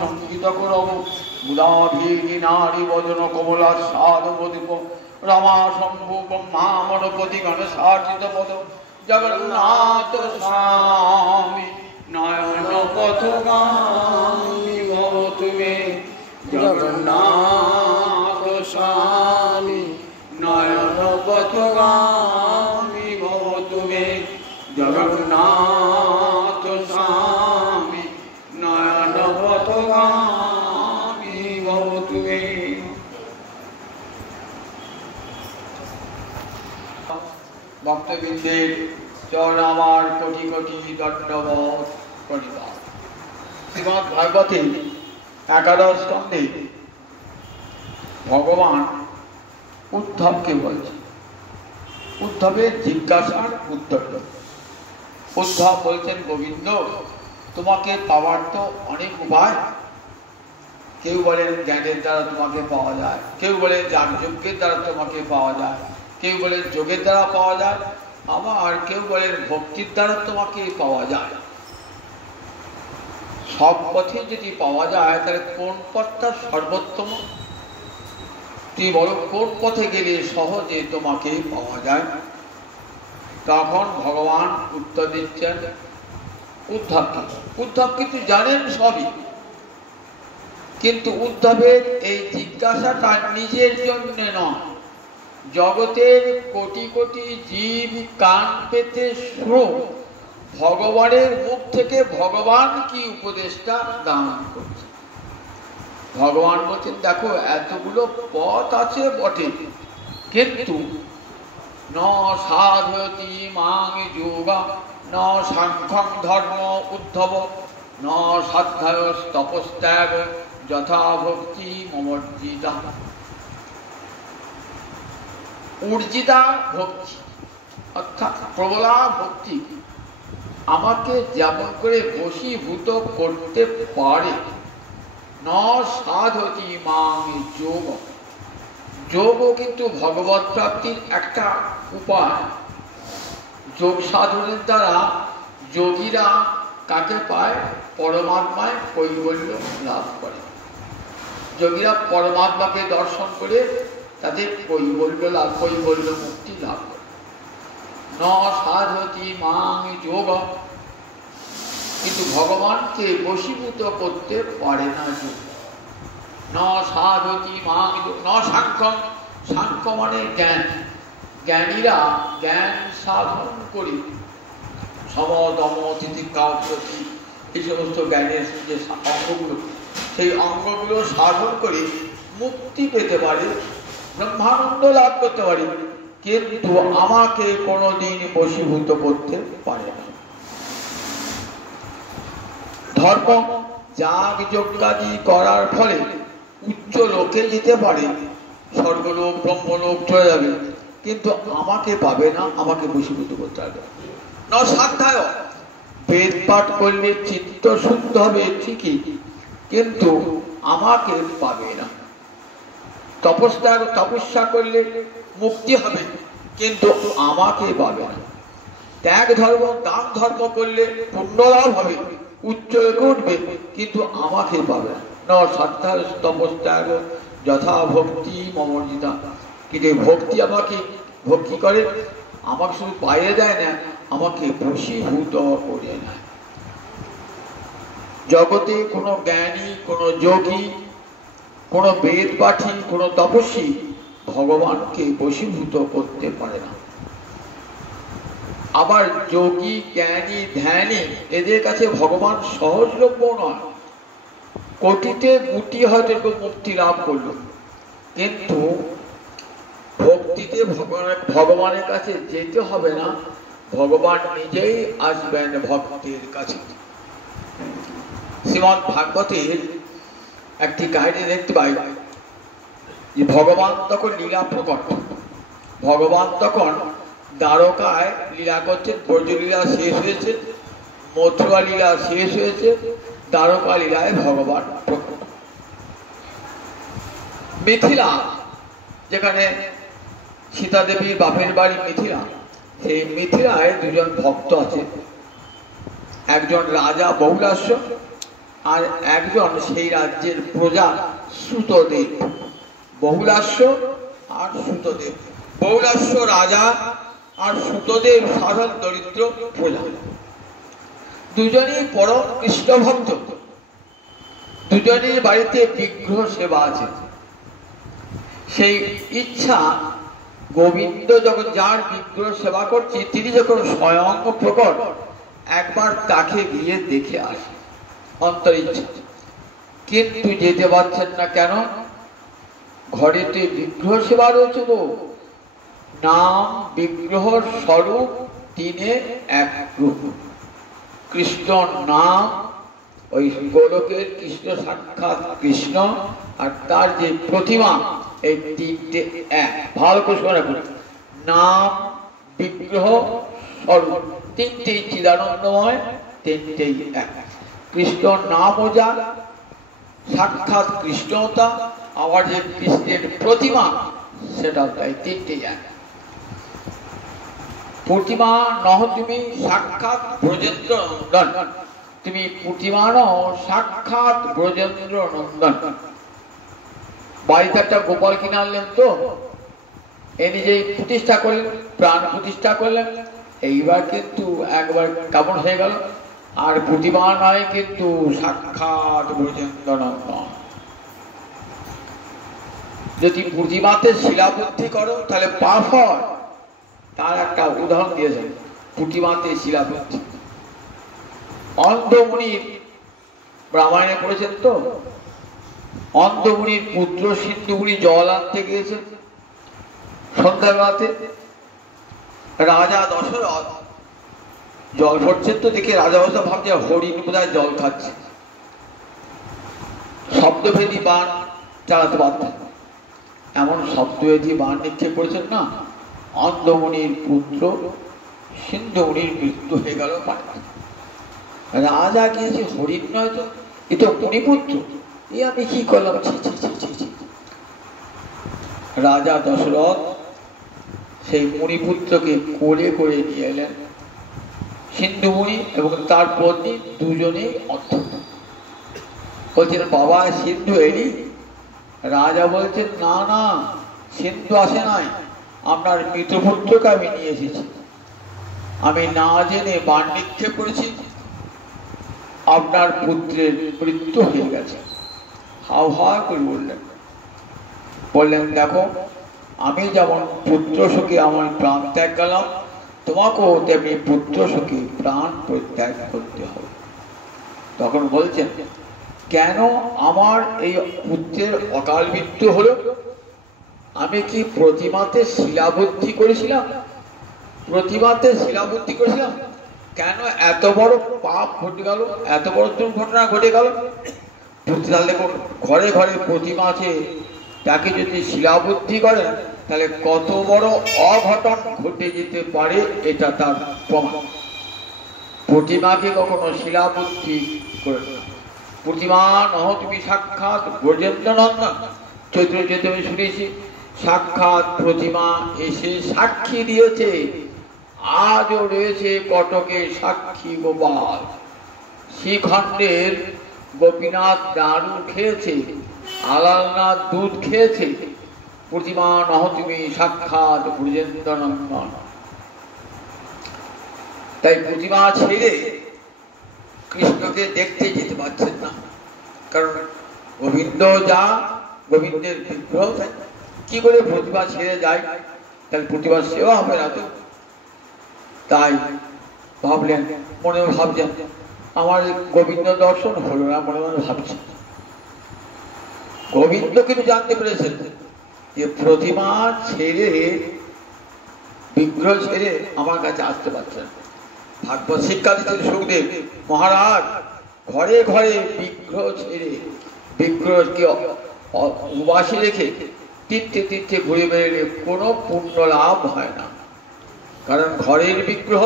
সংগীত করব বুধাভীনি নারী বদন কমলা সাধবদীপ রমা শম্ভু ব্রহ্মামণপতি গণেশাচিত পদ জগন্নাথ স্বামী নয়ন পথগামী ভব তুমি জগন্নাথ স্বামী নয়ন পথগামী ভব তুমি জগন্নাথ স্বামী নয়ন পথগামী ভব তুমি। ভক্তবৃন্দের চরণ আমার কোটি কোটি দণ্ডবৎ প্রণিপাত। শ্রীমদ্ ভাগবতে একাদশ স্কন্ধে ভগবান উদ্ধবকে বলছে, উদ্ধবের জিজ্ঞাসার উত্তর। উদ্ধব বলছেন, গোবিন্দ তোমাকে পাওয়ার তো অনেক উপায়। কেউ বলেন জ্ঞানের দ্বারা তোমাকে পাওয়া যায়, কেউ বলেন যাগযজ্ঞের দ্বারা তোমাকে পাওয়া যায়, কেউ বলেন যোগের দ্বারা পাওয়া যায়, আবার কেউ বলেন ভক্তির দ্বারা তোমাকে পাওয়া যায়। সব পথে যদি পাওয়া যায় তাহলে কোন পথটা সর্বোত্তম? তুমি বলো কোন পথে গেলে সহজে তোমাকে পাওয়া যায়? তখন ভগবান উত্তর দিচ্ছেন উদ্ধবকে। উদ্ধব কিন্তু জানেন সবই, কিন্তু উদ্ধবের এই জিজ্ঞাসাটা নিজের জন্য নয়, জগতের কোটি কোটি জীব কান পেতে শুনুক ভগবানের মুখ থেকে ভগবান কি উপদেশটা দান করছে। ভগবান বলছেন, দেখো এতগুলো পথ আছে বটে, কিন্তু ন সাধয়তি মাং যোগা ন সাংখ্যং ধর্ম উদ্ধব ন সাধ্যায় তপস্ত্যাগ যথা ভক্তি মমর্জিতা। উর্জিতা ভক্তি অর্থাৎ প্রবলা ভক্তি আমাকে যেমন করে বশীভূত করতে পারে, ন সাধতি মাং যোগ। যোগও কিন্তু ভগবৎ প্রাপ্তির একটা উপায়। যোগ সাধনের দ্বারা যোগীরা কাকে পায়? পরমাত্মায় কৈবল্য লাভ করে। যোগীরা পরমাত্মাকে দর্শন করে তাদের কৈবল্য লাভ, কৈবল্য মুক্তি লাভ করে। ন সাধতি মাং যোগ, কিন্তু ভগবানকে বশীভূত করতে পারে না যোগ। ন সাধতি মাং যোগ ন সাংখ্যং, সাংখ্য মানে জ্ঞান। জ্ঞানীরা জ্ঞান সাধন করে সম দম তিতিক্ষা প্রতি এই সমস্ত জ্ঞানের যে অঙ্গগুলো, সেই অঙ্গগুলো সাধন করে মুক্তি পেতে পারে, ব্রহ্মানন্দ লাভ করতে পারে, কিন্তু আমাকে কোনোদিন বশীভূত করতে পারে না। ধর্ম যাগ যজ্ঞাদি করার ফলে উচ্চ লোকে যেতে পারে, স্বর্গলোক ব্রহ্মলোক চলে যাবে, কিন্তু আমাকে পাবে না, আমাকে বশীভূত করতে পারবে না। সাধ্যায়, বেদ পাঠ করলে চিত্ত শুদ্ধ হবে ঠিকই, কিন্তু আমাকে পাবে না। তপস্যা করলে মুক্তি হবে, কিন্তু আমাকে পাবে না। ত্যাগ ধর্ম দান ধর্ম করলে পুণ্য লাভ হবে, উচ্চ উঠবে, কিন্তু আমাকে পাবে না। ন সাধ্যায় তপস্যাগ যথা ভক্তি মমর্জিতা। কিন্তু ভক্তি আমাকে ভক্তি করে, আমাকে শুধু পাইয়ে দেয় না, আমাকে বশীভূত করে নেয়। জগতে কোনো জ্ঞানী, কোনো যোগী, কোনো বেদ পাঠী, কোনো তপস্বী ভগবানকে বশীভূত করতে পারে না। আবার যোগী, জ্ঞানী, ধ্যানী এদের কাছে ভগবান সহজলভ্য নয়। কোটিতে গুটি হয়তো মুক্তি লাভ করলো, কিন্তু ভক্তিতে ভগবানের কাছে যেতে হবে না, ভগবান নিজেই আসবেন ভক্তের কাছে। শ্রীমদ্ ভাগবতের একটি কাহিনী দেখতে পাই যে ভগবান তখন লীলা প্রকট। ভগবান তখন দ্বারকায় লীলা করছেন, ব্রজলীলা শেষ হয়েছে, মথুরা লীলা শেষ হয়েছে, দ্বারকা লীলায় ভগবান প্রকট। মিথিলা, যেখানে সীতা দেবীর বাপের বাড়ি মিথিলা, সেই মিথিলায় দুজন ভক্ত আছে, একজন রাজা বহুলাস্য, আর একজন সেই রাজ্যের প্রজা সুতদেব। বহুলাস্য আর সুতদেব। বহুলাস্য রাজা আর সুতদেব সাধারণ দরিদ্র প্রজা। দুজনেই পরম কৃষ্ণ ভক্ত। দুজনের বাড়িতে বিগ্রহ সেবা আছে। সেই ইচ্ছা গোবিন্দ যখন যার বিগ্রহ সেবা করছে তিনি যখন স্বয়ং প্রকট, একবার তাকে গিয়ে দেখে আসে, অন্তর ইচ্ছা। কিন্তু যেতে পারছেন না কেন? ঘরেতে বিগ্রহ সেবা রয়েছে তো। নাম বিগ্রহ স্বরূপ তিনে এক রূপ। কৃষ্ণ নাম, ওই গোলকের কৃষ্ণ সাক্ষাৎ কৃষ্ণ, আর তার যে প্রতিমা, এই তিনটে এক। ভালো করে শোনা করে, নাম বিগ্রহ স্বরূপ তিনটেই চিদানন্দময়, তিনটেই এক। কৃষ্ণ নামও যা, সাক্ষাৎ কৃষ্ণতা, আবার যে কৃষ্ণের প্রতিমা সেটাও তাই, তিনটেই এক। প্রতিমা নহ তুমি সাক্ষাৎ ব্রজেন্দ্র নন্দন। তুমি প্রতিমা নহ সাক্ষাৎ ব্রজেন্দ্র নন্দন। বাড়িতে একটা গোপাল কিনে আনলেন তো, এ নিজেই প্রতিষ্ঠা করলেন, প্রাণ প্রতিষ্ঠা করলেন। এইবার কিন্তু একবার কেমন হয়ে গেল? আর প্রতিমা নয়, কিন্তু সাক্ষাৎ ব্রজেন্দ্র নন্দন। যদি প্রতিমাতে শিলাবুদ্ধি করো তাহলে পাপ হয়। তার একটা উদাহরণ দিয়েছেন, প্রতিমাতে শিলাবুদ্ধি। অন্ধমুনির রামায়ণে পড়েছেন তো, অন্ধমুনির পুত্র সিন্ধুমুনি জল আনতে গিয়েছেন সন্ধ্যাবেলাতে। রাজা দশরথ জল ভরছেন তো দেখে রাজা দশরথ ভাবছে হরিণ বোধহয় জল খাচ্ছে। শব্দভেদী বাণ চালাতে পারতেন, এমন শব্দভেদী বাণ নিক্ষেপ করেছেন না, অন্ধমুনির পুত্র সিন্ধুমুনির মৃত্যু হয়ে গেল। রাজা গিয়েছে, হরিণ নয় তো, এ তো মুনিপুত্র, এ আমি কি করলাম, ছি ছি ছি ছি ছি। রাজা দশরথ সেই মুনিপুত্রকে কোলে করে নিয়ে এলেন। সিন্ধুমুনি এবং তার পত্নী দুজনেই অর্থ। বলছেন বাবা সিন্ধু এলি? রাজা বলছেন না না, সিন্ধু আসে নাই, আপনার মৃতপুত্রকে আমি নিয়ে এসেছি। আমি না জেনে বাণ নিক্ষেপ করেছি, আপনার পুত্রের মৃত্যু হয়ে গেছে। হাও হাও করে বললেন দেখো, আমি যেমন পুত্র শোকে আমার প্রাণ ত্যাগ গেলাম, তোমাকেও তেমনি পুত্র শোকে প্রাণ পরিত্যাগ করতে হবে। তখন বলছেন কেন আমার এই পুত্রের অকাল মৃত্যু হলো? আমি কি প্রতিমাতে শিলাবুদ্ধি করেছিলাম? প্রতিমাতে শিলাবুদ্ধি করেছিলাম, কেন এত বড় পাপ ঘটে গেল, এত বড় দুর্ঘটনা ঘটে গেল? তাহলে ঘরে ঘরে প্রতিমা আছে, তাকে যদি শিলাবুদ্ধি করেন তাহলে কত বড় অঘটন ঘটে যেতে পারে, এটা তার প্রমাণ। প্রতিমাকে কখনো শিলাবুদ্ধি করে না। প্রতিমা নহ তুমি সাক্ষাৎ ব্রজেন্দ্র নন্দন। চৈত্র আমি শুনেছি, সাক্ষাৎ প্রতিমা এসে সাক্ষী দিয়েছে, আজও রয়েছে কটকে সাক্ষী গোপাল। শ্রীখণ্ডের গোপীনাথ নাড়ু খেয়েছে, আলালনাথ দুধ খেয়েছে। প্রতিমা নহ তুমি সাক্ষাৎ ব্রজেন্দ্র নন্দন। তাই প্রতিমা ছেড়ে কৃষ্ণকে দেখতে যেতে পারছেন না, কারণ গোবিন্দ যা, গোবিন্দের বিগ্রহ কি করে প্রতিমা ছেড়ে যায়? তাহলে প্রতিমা সেবা হবে না তো। তাই ভাবলেন, মনে ভাবছেন আমার গোবিন্দ দর্শন হলো না, মনে মনে ভাবছেন। গোবিন্দ কিন্তু জানতে পেরেছেন যে প্রতিমা ছেড়ে, বিগ্রহ ছেড়ে আমার কাছে আসতে পারছেন। ভাগবত শিক্ষা দিচ্ছেন সুখদেব মহারাজ, ঘরে ঘরে বিগ্রহ ছেড়ে, বিগ্রহকে উবাসে রেখে তীর্থে তীর্থে ঘুরে বেড়ালে কোনো পুণ্য লাভ হয় না। কারণ ঘরের বিগ্রহ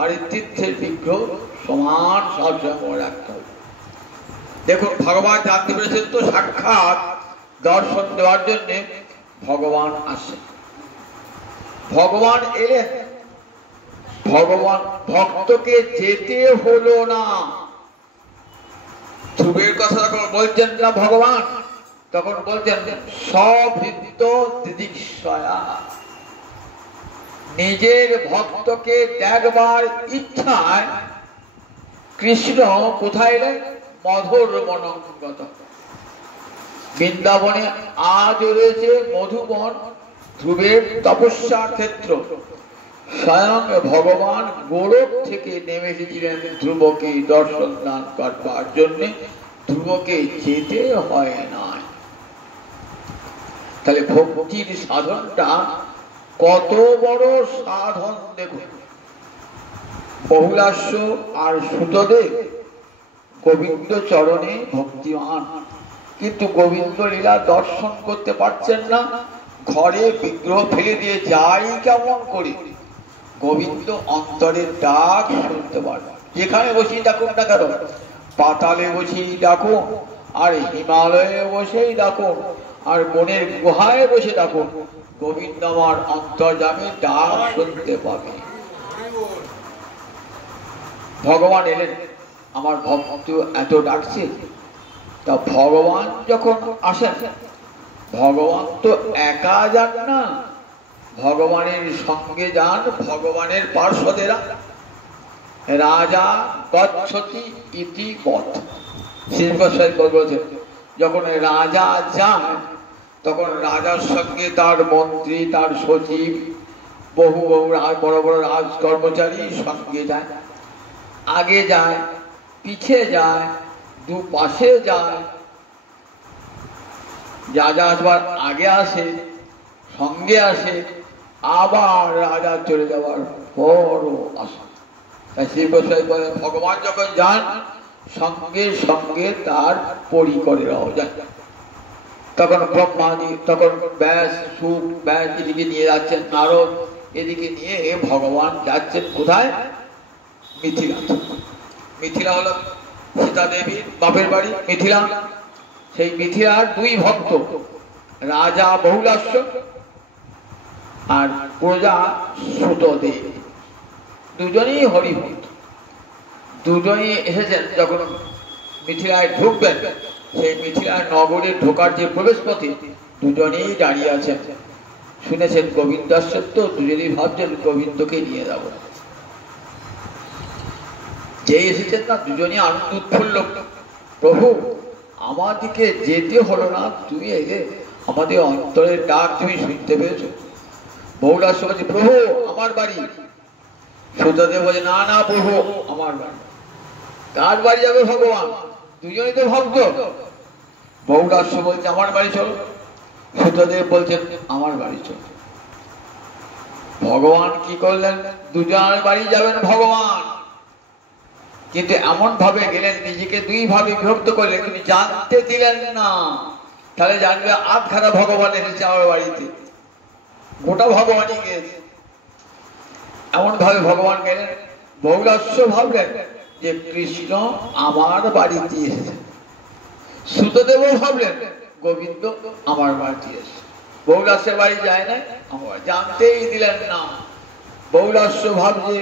আর তীর্থের বিগ্রহ সমান, সব সময় রাখতে হবে। দেখুন ভগবান জানতে পেরেছেন তো, সাক্ষাৎ দর্শন দেওয়ার জন্যে ভগবান আসেন। ভগবান এলেন, ভগবান ভক্তকে যেতে হলো না। ধ্রুবের কথা যখন বলছেন না ভগবান, তখন বলছেন সভৃত্য দিদিক্ষয়া, নিজের ভক্তকে দেখবার ইচ্ছায় কৃষ্ণ কোথায় এলেন? মধুর বনগত। বৃন্দাবনে আজ রয়েছে মধুবন, ধ্রুবের তপস্যার ক্ষেত্র। স্বয়ং ভগবান গোলক থেকে নেমে এসেছিলেন ধ্রুবকে দর্শন দান করবার জন্য, ধ্রুবকে যেতে হয় না। তাহলে ভক্তির সাধনটা কত বড় সাধন দেখুন। বহুলাস্য আর সুতদেব গোবিন্দ চরণে ভক্তিমান, কিন্তু গোবিন্দ লীলা দর্শন করতে পারছেন না। ঘরে বিগ্রহ ফেলে দিয়ে যাই কেমন করে, গোবিন্দ অন্তরের ডাক শুনতে পারবেন। যেখানে বসেই ডাকুন না কেন, পাতালে বসেই ডাকুন, আর হিমালয়ে বসেই ডাকুন, আর বনের গুহায় বসে ডাকুন, গোবিন্দ আমার অন্তর্যামে ডাক শুনতে পাবে। ভগবান এলেন, আমার ভক্ত এত ডাকছে। তা ভগবান যখন আসেন, ভগবান তো একা যান না, ভগবানের সঙ্গে যান ভগবানের পার্শ্বদেরা। রাজা গচ্ছতি ইতি বৎ, যখন রাজা যান তখন রাজার সঙ্গে তার মন্ত্রী, তার সচিব, বহু বহু বড় বড় রাজ কর্মচারী সঙ্গে যায়। আগে যায়, পিছে যায়, দুপাশে যায়। রাজা আসবার আগে আসে, সঙ্গে আসে, আবার রাজা চলে যাওয়ার পরও আসে। তাই শ্রীপ্রসাদ বলে ভগবান যখন যান সঙ্গে সঙ্গে তার পরিকরেরাও যায়। তখন ব্রহ্মাদি, তখন ব্যাস, সুখ, ব্যাস এদিকে নিয়ে যাচ্ছেন, নারদ এদিকে নিয়ে ভগবান যাচ্ছেন কোথায়? মিথিলা। মিথিলা হলো সীতা দেবীর বাপের বাড়ি মিথিলা। সেই মিথিলার দুই ভক্ত, রাজা বহুলাস্য আর প্রজা সুতদেব, দুজনেই হরিভক্ত। দুজনেই এসেছেন যখন মিথিলায় ঢুকবেন, সেই মিথিলার নগরে ঢোকার যে প্রবেশ পথে দুজনেই দাঁড়িয়ে আছেন। শুনেছেন গোবিন্দ আসছেন, তো দুজনেই ভাবছেন গোবিন্দকে নিয়ে যাব। যে এসেছেন না, দুজনেই আনন্দ উৎফুল্ল। প্রভু আমাদিকে যেতে হলো না, তুমি এলে, আমাদের অন্তরের ডাক তুমি শুনতে পেয়েছো। বহুলাস্য বলছে প্রভু আমার বাড়ি। সুতদেব বলে না না প্রভু আমার বাড়ি। কার বাড়ি যাবে ভগবান? দুজনেই তো ভক্ত। বহুলাস্য বলছে আমার বাড়ি চলো। সুতদেব বলছেন আমার বাড়ি চলো। ভগবান কি করলেন? দুজনের বাড়ি যাবেন ভগবান, কিন্তু এমন ভাবে গেলেন, নিজেকে দুই ভাবে বিভক্ত করলেন, তিনি জানতে দিলেন না। তাহলে জানবে আধখানা ভগবান এসেছে আমার বাড়িতে, গোটা ভগবানই গিয়েছে। এমন ভাবে ভগবান গেলেন। বহুলাস্য ভাবলেন যে কৃষ্ণ আমার বাড়িতে এসেছে। সুতদেবও ভাবলেন গোবিন্দ আমার বাড়িতে এসেছে। বহুলাস্যের বাড়ি যায় না, আমার জানতেই দিলেন না। বহুলাস্য ভাবছে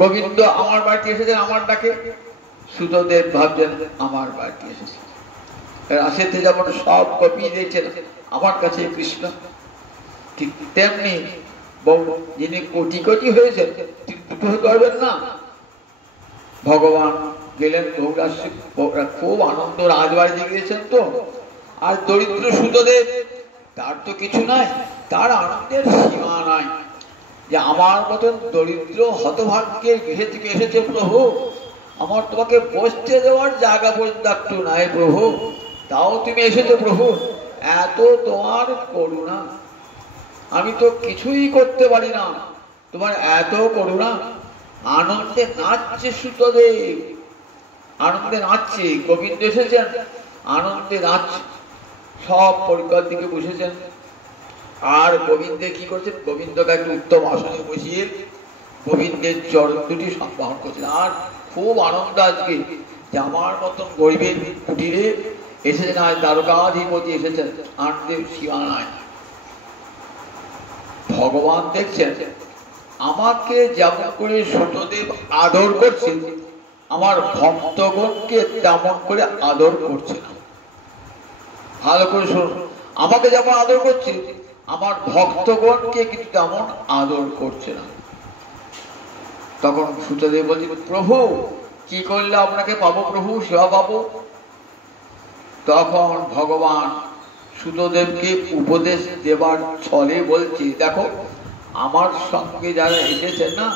গোবিন্দ আমার বাড়িতে এসেছেন আমার ডাকে। সুতদেব ভাবছেন আমার বাড়িতে এসেছে। রাসেতে যেমন সব কপি দিয়েছেন আমার কাছে কৃষ্ণ, ঠিক তেমনি যিনি কোটি কোটি হয়েছেন তিনি দুটো হতে পারবেন না। ভগবান গেলেন, বহুলাস্য খুব আনন্দ, রাজবাড়িতে গিয়েছেন তো। আর দরিদ্র সুতদেব, তার তো কিছু নাই, তার আনন্দের সীমা নাই। যে আমার মতন দরিদ্র হতভাগ্যের গৃহে থেকে এসেছে প্রভু, আমার তোমাকে বসতে দেওয়ার জায়গা পর্যন্ত নাই প্রভু, তাও তুমি এসেছো প্রভু, এত তোমার করুণা, আমি তো কিছুই করতে পারি না, তোমার এত করুণা। আনন্দে নাচছে সুতদেব, আনন্দে নাচছে। গোবিন্দ এসেছেন, আনন্দে নাচছে। সব পরিকর দিকে বসেছেন। আর গোবিন্দে কি করছেন? গোবিন্দকে একটু উত্তম আসনে বসিয়ে গোবিন্দের চরণ দুটি সংবহন করছেন। আর খুব আনন্দ আজকে যে আমার মতন গরিবের কুটিরে এসেছেন, আজ দ্বারকাধিপতি এসেছেন, আনন্দের সীমা নাই। ভগবান দেখছেন আমাকে যেমন করে সুতদেব আদর করছেন, আমার ভক্তগণকে তেমন করে আদর করছে না। ভালো করে শুনুন, আমাকে যেমন আদর করছে আমার ভক্তগণকে কিন্তু তেমন আদর করছে না। তখন সূতদেব বলছে, প্রভু কি করলে আপনাকে পাবো প্রভু, সেবা পাবো? তখন ভগবান সূতদেবকে উপদেশ দেবার ছলে বলছে, দেখো আমার সঙ্গে যারা এসেছে না,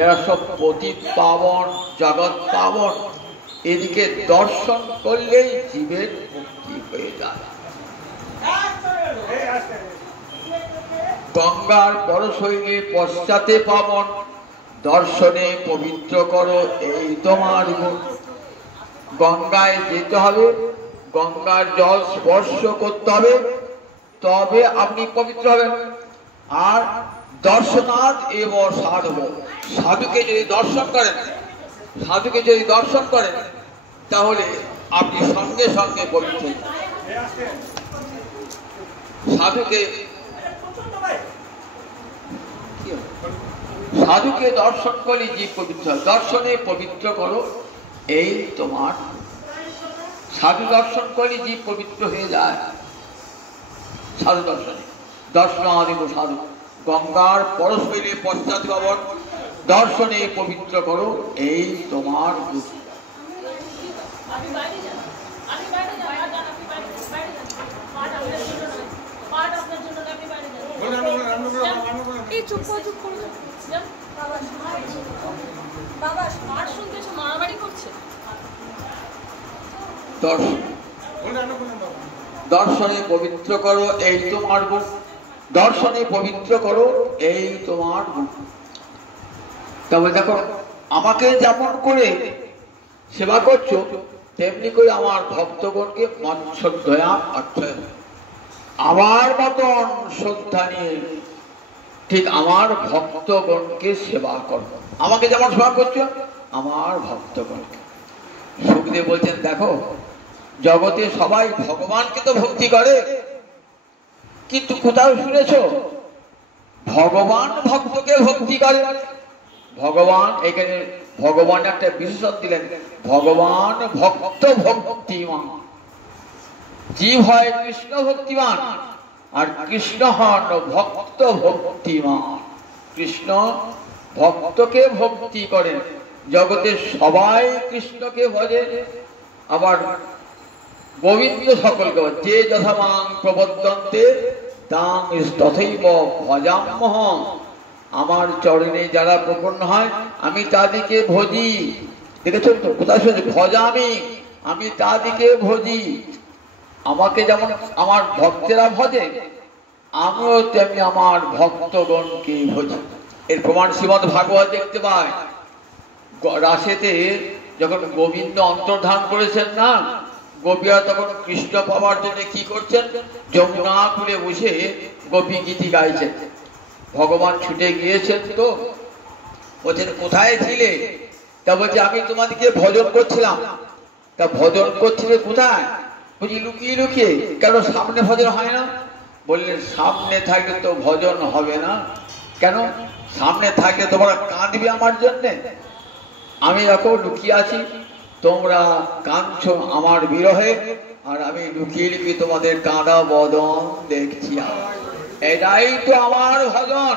এরা সব পতিত পাবন, জগৎ পাবন, এদিকে দর্শন করলেই জীবের মুক্তি হয়ে যায়। গঙ্গার পরশৈলে পশ্চাতে পাবন, দর্শনে পবিত্র করো এই তোমার গুণ। গঙ্গায় যেতে হবে, গঙ্গার জল স্পর্শ করতে হবে, তবে আপনি পবিত্র হবেন। আর দর্শনাথ এব সাধব, সাধুকে যদি দর্শন করেন, সাধুকে যদি দর্শন করেন তাহলে আপনি সঙ্গে সঙ্গে পবিত্র। সাধুকে দর্শন করলে জীব পবিত্র হয়। দর্শনে পবিত্র করো এই তোমার। সাধু দর্শন করলে জীব পবিত্র হয়ে যায়। সাধু দর্শনে দর্শনাদেব সাধু, গঙ্গার পরশৈলে পশ্চাৎ পাবন, দর্শনে পবিত্র করো এই তোমার গুণ। দর্শনে পবিত্র করো এই তোমার গুণ, দর্শনে পবিত্র করো এই তোমার গুণ। তবে দেখো আমাকে যেমন করে সেবা করছো তেমনি করে আমার ভক্তগণকে মৎসদয়া আচ্ছয়, আমার মতন শ্রদ্ধা নিয়ে ঠিক আমার ভক্তগণকে সেবা করো। আমাকে যেমন সেবা করছো আমার ভক্তগণকে। সুখদেব বলছেন, দেখো জগতে সবাই ভগবানকে তো ভক্তি করে, কিন্তু কোথাও শুনেছ ভগবান ভক্তকে ভক্তি করে? ভগবান এখানে ভগবান একটা বিশেষণ দিলেন, ভগবান ভক্ত ভক্তিমান। জীব হয় কৃষ্ণ ভক্তিমান, আর কৃষ্ণ হন ভক্ত ভক্তিমান। কৃষ্ণ ভক্তকে ভক্তি করেন। জগতে সবাই কৃষ্ণকে ভজে, আবার গোবিন্দ সকলকে, যে যথামাং প্রবদন্তে তাং তথৈব ভজাম্যহং। আমার চরণে যারা প্রপন্ন হয় আমি তাদেরকে ভজি। দেখেছেন তো কোথায় শুনেছি? ভজামি, আমি তাদেরকে ভজি। আমাকে যেমন আমার ভক্তেরা ভজে, আমিও তেমনি আমার ভক্তগণকে ভজি। এর প্রমাণ শ্রীমদ্ ভাগবত দেখতে পাই। রাসেতে যখন গোবিন্দ অন্তর্ধান করেছেন না, গোপীরা তখন কৃষ্ণ পাওয়ার জন্য কি করছেন? যমুনা কূলে বসে গোপী গীতি গাইছেন। ভগবান ছুটে গিয়েছেন, তো বলছেন কোথায় ছিলে? তা বলছে আমি তোমাদেরকে ভজন করছিলাম। তা ভজন করছিলে কোথায়? বলছি লুকিয়ে লুকিয়ে। কেন সামনে ভজন হয় না? বললেন সামনে থাকলে তো ভজন হবে না। কেন? সামনে থাকলে তোমরা কাঁদবে আমার জন্যে। আমি এখন লুকিয়ে আছি, তোমরা কাঁদছো আমার বিরহে, আর আমি লুকিয়ে লুকিয়ে তোমাদের কাঁদা বদন দেখছি। এটাই তো আমার ভজন।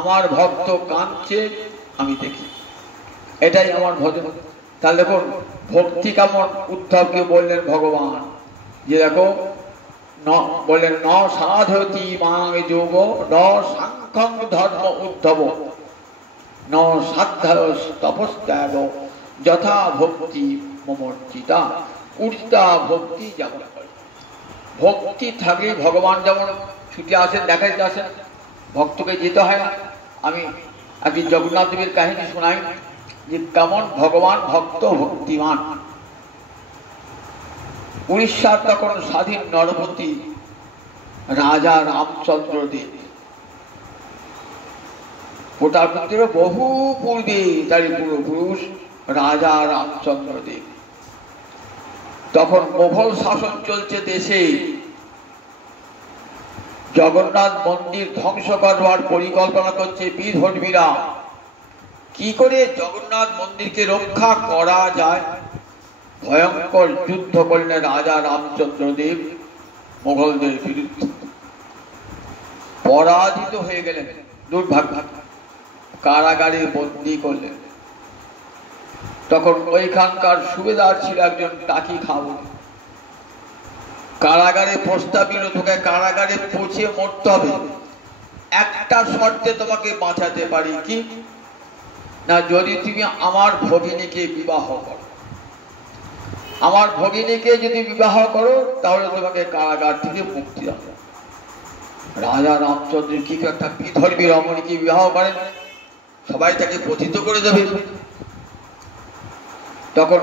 আমার ভক্ত কাঁদছে আমি দেখি, এটাই আমার ভজন। তাহলে দেখুন ভক্তি কেমন। উদ্ধবকে বললেন ভগবান যে দেখো বললেন ন সাধতি মাং যোগ ন সাংখ্যং ধর্ম উদ্ধব ন সাধ্যায় তপস্যাব যথা ভক্তি মমর্চিতা উর্তা ভক্তি যেমন। ভক্তি থাকলে ভগবান যেমন ছুটে আসেন, দেখাইতে আসেন, ভক্তকে যেতে হয় না। আমি একদিন জগন্নাথ দেবের কাহিনী শোনাই যে কেমন ভগবান ভক্ত ভক্তিমান। উড়িষ্যার তখন স্বাধীন নরপতি রাজা রামচন্দ্র দেব, প্রতাপের বহু পূর্বে তার পূর্বপুরুষ রাজা রামচন্দ্র দেব। তখন মোগল শাসন চলছে দেশে। জগন্নাথ মন্দির ধ্বংস করবার পরিকল্পনা করছে বিধর্মীরা। কি করে জগন্নাথ মন্দিরকে রক্ষা করা যায়। ভয়ঙ্কর যুদ্ধ করলেন রাজা রামচন্দ্র দেব মোগলদের বিরুদ্ধে, পরাজিত হয়ে গেলেন, দুর্ভাগ্য, কারাগারে বন্দী করলেন। তখন ওইখানকার সুবেদার ছিল একজন টাকি খাবো, কারাগারে প্রস্তাব দিল তোকে কারাগারে পৌঁছে মরতে হবে, একটা শর্তে তোমাকে বাঁচাতে পারি, কি না, যদি তুমি আমার ভগিনীকে বিবাহ করো, আমার ভগিনীকে যদি বিবাহ করো তাহলে তোমাকে কারাগার থেকে মুক্তি দেবো। রাজা রামচন্দ্র কি একটা বিধর্মী রমণীকে বিবাহ করেন, সবাই তাকে পতিত করে দেবে। তখন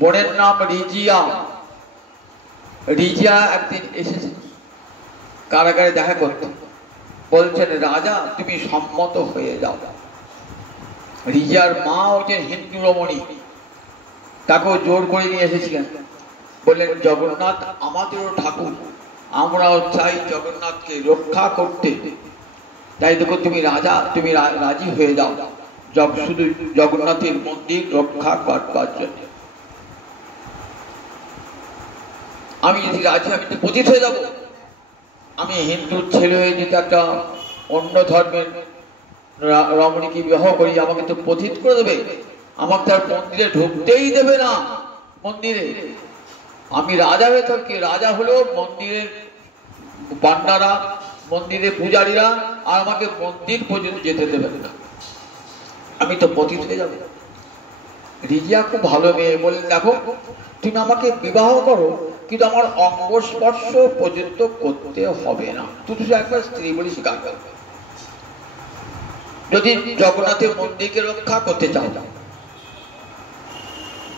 বোনের নাম রিজিয়া, রিজিয়া একদিন এসেছে কারাগারে দেখা করতে, বলছেন রাজা তুমি সম্মত হয়ে যাও। রিজিয়ার মা হচ্ছেন হিন্দু রমণী, তাকেও জোর করে নিয়ে এসেছিলেন, বললেন জগন্নাথ আমাদেরও ঠাকুর, আমরাও চাই জগন্নাথকে রক্ষা করতে, তাই দেখো তুমি রাজা, তুমি রাজি হয়ে যাও শুধু জগন্নাথের মন্দির রক্ষা করবার জন্য। আমি যদি রাজি, আমি তো পতিত হয়ে যাব, আমি হিন্দুর ছেলে হয়ে যদি একটা অন্য ধর্মের রমণীকে বিবাহ করি আমাকে তো পতিত করে দেবে, আমাকে তার মন্দিরে ঢুকতেই দেবে না। মন্দিরে আমি রাজা হয়ে থাকি, রাজা হলো মন্দিরের পান্ডারা, মন্দিরের পূজারীরা, আর আমাকে মন্দির পর্যন্ত যেতে দেবে না, আমি তো পতিত হয়ে যাবে। রিজিয়া খুব ভালো মেয়ে, বললেন দেখো তুমি আমাকে বিবাহ করো কিন্তু আমার অঙ্গ স্পর্শ পর্যন্ত করতে হবে না, তুই একবার স্ত্রী বলে স্বীকার করবে, যদি জগন্নাথের মন্দিরকে রক্ষা করতে চাও।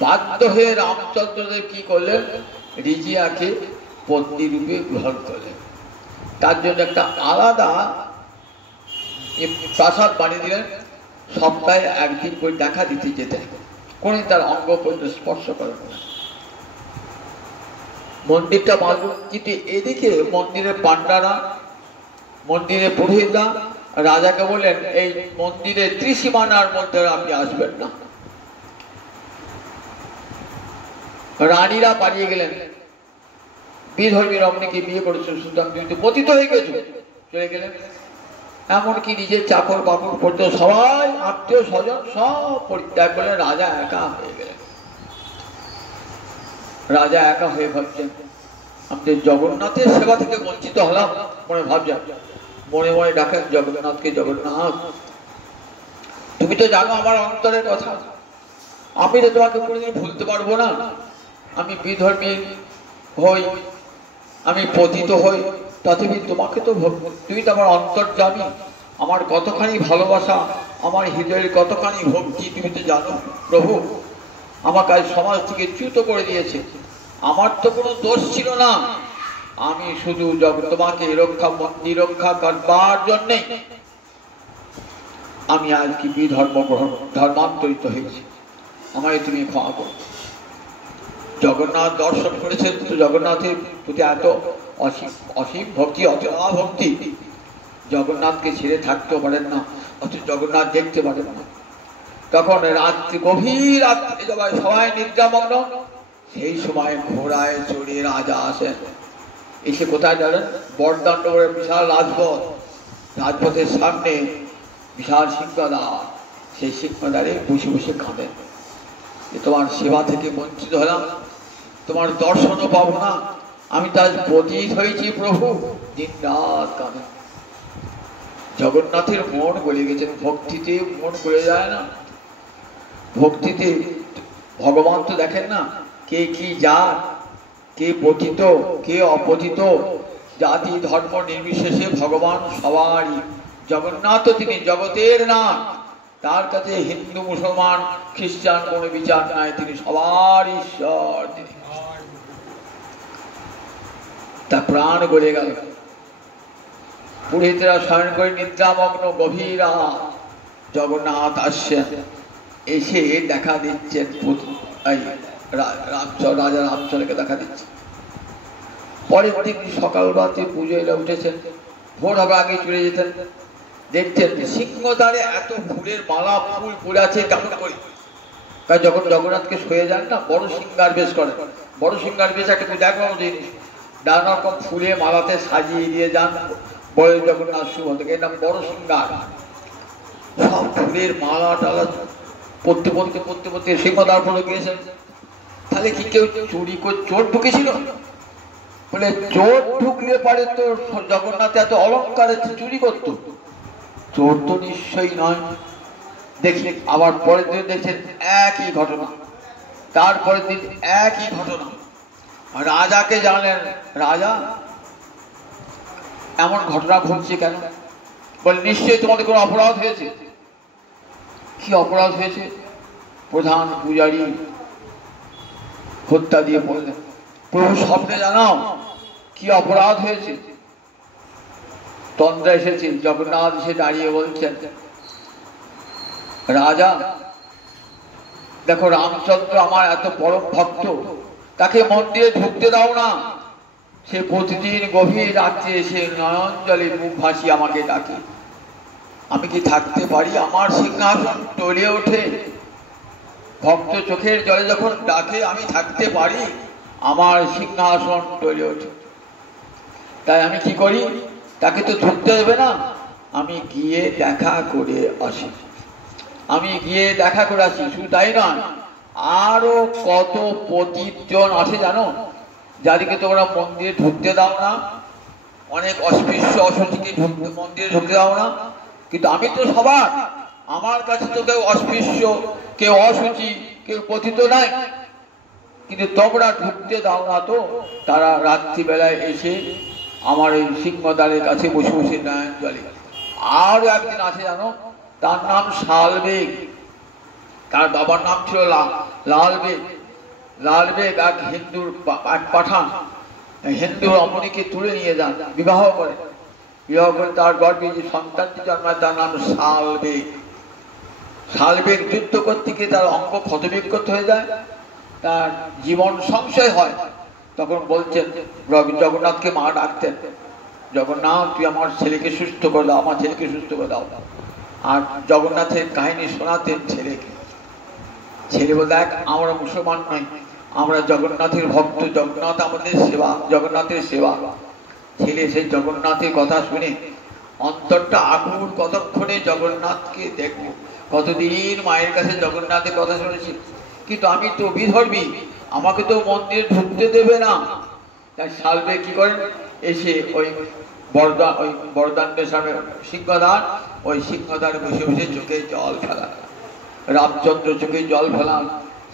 বাধ্য হয়ে রামচন্দ্রদেব কি করলেন, রিজিয়াকে পত্নী রূপে গ্রহণ করলেন, তার জন্য একটা আলাদা প্রাসাদ বানিয়ে দিলেন, সপ্তাহে একদিন করে দেখা দিতে যেতেন, কোনদিন তার অঙ্গ পর্যন্ত স্পর্শ করবেন না। মন্দিরটা বাঁধল, কিন্তু এদিকে মন্দিরের পান্ডারা, মন্দিরের পুরোহিতরা রাজাকে বললেন এই মন্দিরের ত্রিসীমানার মধ্যে আপনি আসবেন না। রানীরা পালিয়ে গেলেন, বিধর্মী রমণীকে বিয়ে করেছেন, সুতরাং তুমি পতিত হয়ে গেছো, চলে গেলেন। এমনকি নিজের চাকর বাকর পড়তে সবাই আত্মীয় স্বজন সব পরিত্যাগ করলেন, রাজা একা হয়ে গেলেন। রাজা একা হয়ে ভাবছেন আমাদের জগন্নাথের সেবা থেকে বঞ্চিত হলাম, মনে ভাবছেন, মনে মনে ডাকেন জগন্নাথকে, জগন্নাথ তুমি তো জানো আমার অন্তরের কথা, আমি তো তোমাকে কোনোদিন ভুলতে পারবো না, আমি বিধর্মী হই, আমি পতিত হই, তথাপি তোমাকে তো তুমি তো আমার অন্তর্যামী, আমার কতখানি ভালোবাসা, আমার হৃদয়ের কতখানি ভক্তি তুমি তো জানো প্রভু, আমাকে আজ সমাজ থেকে চ্যুত করে দিয়েছে, আমার তো কোনো দোষ ছিল না, আমি শুধু তোমাকে রক্ষা করবার জন্যে আমি আজ কি বিধর্ম গ্রহণ ধর্মান্তরিত হয়েছি, আমায় তুমি ক্ষমা করো। জগন্নাথ দর্শন করেছেন তো জগন্নাথের প্রতি এত অসীম ভক্তি, অচলা ভক্তি, জগন্নাথকে ছেড়ে থাকতেও পারেন না, অথচ জগন্নাথ দেখতে পারেন না। তখন রাত্রি, গভীর রাত্রে সবাই নিদ্রামগ্ন, সেই সময় ঘোড়ায় চড়ে রাজা আসেন, এসে কোথায় জানেন, বরদণ্ড করে বিশাল রাজপথ, রাজপথের সামনে বিশাল সিংহদ্বার, সেই সিংহদ্বারে বসে বসে কাঁদেন যে তোমার সেবা থেকে বঞ্চিত হলাম, তোমার দর্শনও পাবো না, আমি তো আজ পতিত হয়েছি প্রভু, দিন রাত কাঁদেন। জগন্নাথের মন গলে গেছেন, ভক্তিতে মন গলে যায় না, ভক্তিতে ভগবান তো দেখেন না কে কি জাত, কে পতিত কে অপতিত, জাতি ধর্ম নির্বিশেষে ভগবান সবারই। জগন্নাথ তিনি জগতের নাম, তার কাছে হিন্দু মুসলমান খ্রিস্টান কোনো বিচার নাই, তিনি সবার ঈশ্বর, তিনি তার প্রাণ গলে গেল। পুরোহিতরা শয়ন করে নিদ্রামগ্ন, গভীর রাত, জগন্নাথ আসছেন, এসে দেখা দিচ্ছেন রাজা রামচন্দ্রকে দেখা দিচ্ছে। পরের দিন সকালবেলাতে পুজো এলে উঠেছেন, ভোর হবে আগে চলে যেতেন, দেখছেন সিংহদ্বারে এত ফুলের মালা ফুল পড়ে আছে কেমন করে? কারণ যখন জগন্নাথকে শুয়ে যান না, বড় সিংহার বেশ করেন। বড় সিংহার বেশ একটা দেখো জিনিস, নানা রকম ফুলে মালাতে সাজিয়ে দিয়ে যান বড় জগন্নাথ সুভদ্রাকে, এর নাম বড় সিংহার। সব ফুলের মালা টালা পড়তে পড়তে পড়তে পড়তে সিংহদ্বার পড়ে গিয়েছেন। তাহলে কি কেউ চুরি করে চোর ঢুকেছিল? বলে চোর ঢুকলে পারে তো জগন্নাথ এত অলঙ্কারে চুরি করতো? চোর তো নিশ্চয়ই নয়। দেখি আবার পরের দিন দেখছেন একই ঘটনা, তারপরের দিন একই ঘটনা। রাজাকে জানলেন, রাজা এমন ঘটনা ঘটছে কেন? বলে নিশ্চয়ই তোমাদের কোনো অপরাধ হয়েছে। কি অপরাধ হয়েছে? প্রধান পূজারী হত্যা দিয়ে বললেন, প্রভু স্বপ্নে জানাও কি অপরাধ হয়েছে। তন্দ্রা এসেছে, জগন্নাথ এসে দাঁড়িয়ে বলছেন, রাজা দেখো রামচন্দ্র আমার এত পরম ভক্ত, তাকে মন্দিরে ঢুকতে দাও না। সে প্রতিদিন গভীর রাত্রে এসে নয়ন জলে মুখ ভাসিয়ে আমাকে ডাকে। আমি কি থাকতে পারি? আমার সিংহাসন টলে ওঠে। ভক্ত চোখের জলে যখন ডাকে আমি থাকতে পারি? আমার সিংহাসন টলে ওঠে। তাই আমি কি করি? তাকে তো ঢুকতে দেবে না, আমি গিয়ে দেখা করে আসি। আমি গিয়ে দেখা করে আসি। শুধু তাই নয়, আরো কত পতিতজন আসে জানো, যাদেরকে তোমরা মন্দিরে ঢুকতে দাও না। অনেক অস্পৃশ্য অসুচিকে মন্দিরে ঢুকতে দাও না, কিন্তু আমি তো সবার, আমার কাছে তো কেউ অস্পৃশ্য, কেউ অসুচি, কেউ পতিত নাই, কিন্তু তোমরা ঢুকতে দাও না। তো তারা রাত্রিবেলায় এসে আমার এই সিংহদ্বারের কাছে বসে বসে নয়ন জলে। আর একদিন আছে জানো, তার নাম শালবেগ। তার বাবার নাম ছিল লালবেগ। লালবেগ এক হিন্দুর এক পাঠান হিন্দু রমণীকে তুলে নিয়ে যান, বিবাহ করে। বিবাহ করে তার গর্ভে যে সন্তানটি জন্মায় তার নাম শালবেগ। শালবেগ যুদ্ধ করতে গিয়ে তার অঙ্গ ক্ষতবিক্ষত হয়ে যায়, তার জীবন সংশয় হয়। তখন বলছেন, জগন্নাথকে মা ডাকতেন, জগন্নাথ তুই আমার ছেলেকে সুস্থ করে দাও, আমার ছেলেকে সুস্থ করে দাও। আর জগন্নাথের কাহিনী শোনাতেন ছেলেকে। ছেলে বলে, দেখ আমরা মুসলমান নই, আমরা জগন্নাথের ভক্ত, জগন্নাথ আমাদের সেবা, জগন্নাথের সেবা। ছেলে সেই জগন্নাথের কথা শুনে অন্তরটা আকুল, কতক্ষণে জগন্নাথকে দেখবো। কতদিন মায়ের কাছে জগন্নাথের কথা শুনেছি, কিন্তু আমি তো বিধর্মী, আমাকে তো মন্দিরে ঢুকতে দেবে না। তাই শালবেগ কি করেন, এসে ওই বরদানের সামনে সিংহদ্বার, ওই সিংহদ্বারে বসে বসে চোখে জল ফেলান। রামচন্দ্র চোখে জল ফেলান,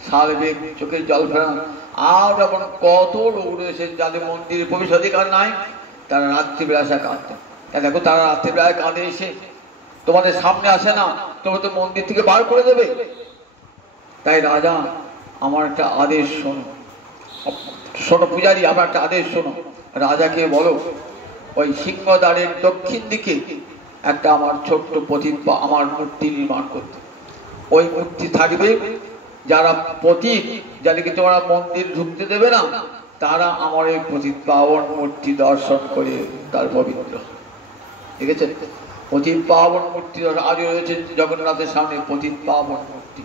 শালবেগ চোখে জল ফেলান। আর এমন কত লোক রয়েছে যাদের মন্দিরে প্রবেশ অধিকার নাই, তারা রাত্রিবেলা এসে কাঁদতেন। দেখো তারা রাত্রিবেলায় কাঁদে এসে তোমাদের সামনে আসে না, তোমরা তো মন্দির থেকে বার করে দেবে। তাই রাজা আমার একটা আদেশ শোনো, শোনো পূজারী, আমার একটা আদেশ শোনো। রাজাকে বলো ওই সিংহদ্বারের দক্ষিণ দিকে একটা আমার ছোট্ট পতিত বা আমার মূর্তি নির্মাণ করতে। ওই মূর্তি থাকবে, যারা পতিত, যাদেরকে তোমরা মন্দির ঢুকতে দেবে না, তারা আমার এই পতিত পাবন মূর্তি দর্শন করে তার পবিত্র। ঠিক আছে? পতিত পাবন মূর্তি আজও রয়েছে জগন্নাথের সামনে, পতিত পাবন মূর্তি।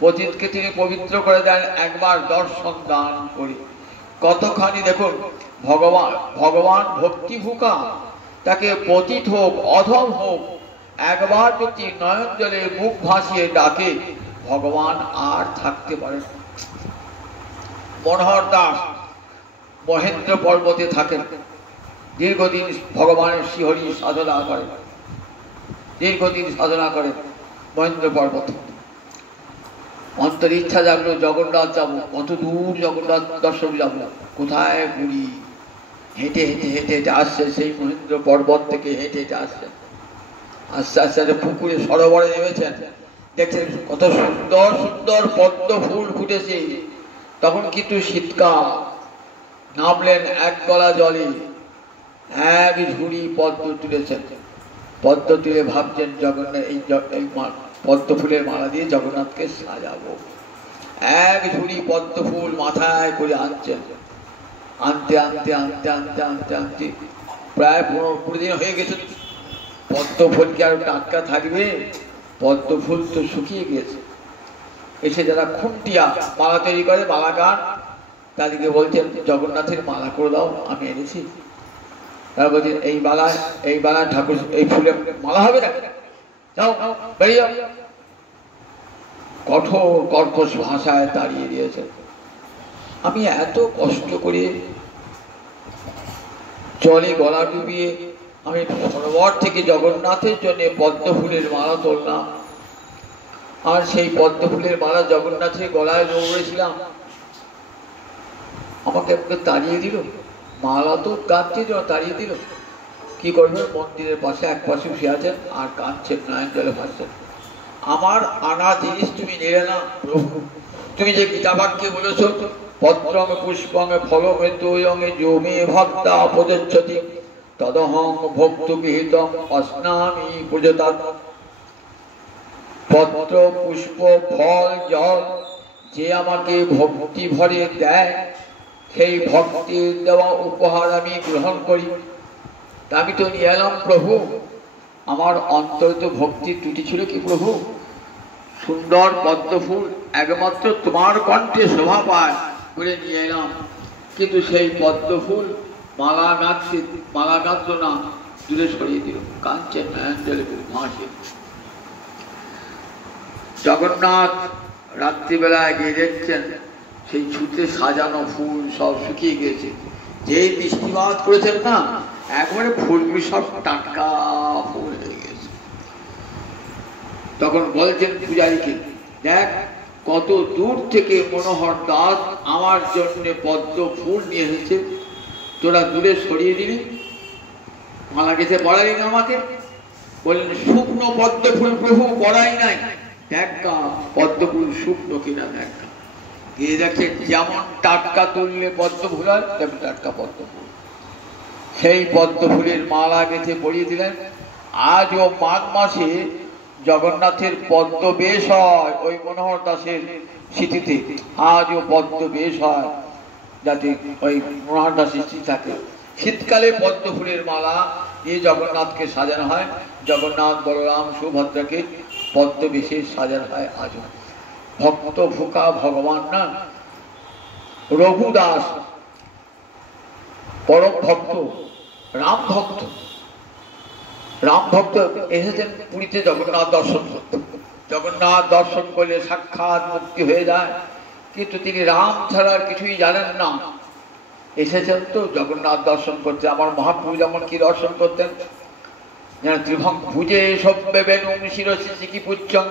পতিতকে তিনি পবিত্র করে দেন একবার দর্শন দান করে। কতখানি দেখুন, ভগবান ভক্তি ভুকা, তাকে পতিত হোক অধম হোক, একবার যদি নয়ন জলে মুখ ভাসিয়ে ডাকে, ভগবান আর থাকতে পারে। মনোহর দাস মহেন্দ্র পর্বতে থাকেন, দীর্ঘদিন ভগবানের শ্রীহরি সাধনা করেন, দীর্ঘদিন সাধনা করেন মহেন্দ্র পর্বতে। অন্তর ইচ্ছা জাগলো জগন্নাথ যাবো, কত দূর জগন্নাথ দর্শন যাবো, কোথায় ঘুরি। হেঁটে হেঁটে হেঁটে হেঁটে আসছে, সেই মহেন্দ্র পর্বত থেকে হেঁটে হেঁটে আসছেন। আস্তে আস্তে আস্তে পুকুরে সরোবরে নেমেছেন, দেখছেন কত সুন্দর সুন্দর পদ্ম ফুল ফুটেছে। তখন কিন্তু শীতকাল, নামলেন এক গলা জলে, এক ঝুড়ি পদ্ম তুলেছেন। পদ্ম তুলে ভাবছেন জগন্নাথ এই পদ্ম ফুলের মালা দিয়ে জগন্নাথকে সাজাবো। এক ঝুড়ি পদ্ম ফুল মাথায় করে আনছেন। আনতে আনতে আনতে আনতে আনতে আনতে প্রায় 15-20 দিন হয়ে গেছে। পদ্ম ফুল কি আরো টাটকা থাকবে? পদ্ম ফুল তো শুকিয়ে গেছে। এসে যারা খুঁটিয়া মালা তৈরি করে, মালাকার, তাদেরকে বলছেন জগন্নাথের মালা করে দাও, আমি এনেছি। তারা বলছেন এই বালা ঠাকুর এই ফুলে মালা হবে না, যাও বেরিয়ে যাও। কঠোর কর্কশ ভাষায় তাড়িয়ে দিয়েছে। আমি এত কষ্ট করে জলে গলা ডুবিয়ে আমি সরোবর থেকে জগন্নাথের জন্য পদ্ম ফুলের মালা তুললাম, আর সেই পদ্ম ফুলের মালা জগন্নাথের গলায় দৌড়েছিলাম, আমাকে তাড়িয়ে দিল। মালা তো কাঁদছিল, তাড়িয়ে দিল। কি করবে? মন্দিরের পাশে এক পাশে বসে আছেন আর কাঁদছেন, নয়ন জলে ভাসছেন। আমার আনা জিনিস তুমি নিলে না প্রভু। তুমি যে গীতা বাক্যে বলেছ, পত্রং পুষ্পং ফলমে তোয়ঙে জমে ভক্তা প্রযচ্ছতি তদহং ভক্ত বিহিতং অস্নামি প্রযতাৎ। পত্র পুষ্প ফল জল যে আমাকে ভক্তি ভরে দেয়, সেই ভক্তির দেওয়া উপহার আমি গ্রহণ করি। আমি তো নিয়ে এলাম প্রভু। আমার অন্তরে তো ভক্তির ত্রুটি ছিল কি প্রভু? সুন্দর পদ্ম ফুল একমাত্র তোমার কণ্ঠে শোভা পায় বলে নিয়ে এলাম, কিন্তু সেই পদ্ম ফুল মালা গাঁথল না, দূরে সরিয়ে দিল। কাঁদছেন, নয়ন জলে ভাসে। জগন্নাথ রাত্রিবেলায় গিয়ে দেখছেন সেই ছুতে সাজানো ফুল সব শুকিয়ে গেছে। যেই বৃষ্টিপাত করেছেন না, একবারে ফুলগুলি সব টাটকা ফুল হয়ে গেছে। তখন বলছেন পূজারীকে, দেখ কত দূর থেকে মনোহর দাস আমার জন্য পদ্ম ফুল নিয়ে এসেছে, তোরা দূরে সরিয়ে দিবি, মালা গেছে পড়াই না আমাকে। বললেন শুকনো পদ্ম ফুল প্রভু, পড়াই নাই, দেখ পদ্ম ফুল শুকনো কিনা দেখ। গিয়ে দেখে যেমন টাটকা তুললে পদ্ম ফুল হয়, তেমন টাটকা পদ্ম ফুল। সেই পদ্ম ফুলের মালা গেছে পরিয়ে দিলেন। আজও মাঘ মাসে জগন্নাথের পদ্ম বেশ হয়, ওই মনোহর দাসের স্মৃতিতে আজও পদ্ম বেশ হয়, যাতে ওই মনোহর দাসের স্মৃতি থাকে। শীতকালে পদ্ম ফুলের মালা দিয়ে জগন্নাথকে সাজানো হয়। জগন্নাথ বলরাম সুভদ্রাকে পদ্ম বেশে সাজানো হয় আজও। ভক্ত ভুকা ভগবান না, রঘুদাস পরম ভক্ত, রাম ভক্ত। রাম ভক্ত এসেছেন পুরীতে জগন্নাথ দর্শন করতে। জগন্নাথ দর্শন করলে সাক্ষাৎ মুক্তি হয়ে যায়, কিন্তু তিনি রাম ছাড়া কিছুই জানেন না। এসেছেন তো জগন্নাথ দর্শন করতে। আমার মহাপ্রভু যেমন কি দর্শন করতেন, যেন ত্রিভঙ্গ ভুজে সব্যে বেনুং শিরসি সিকি পুচ্ছং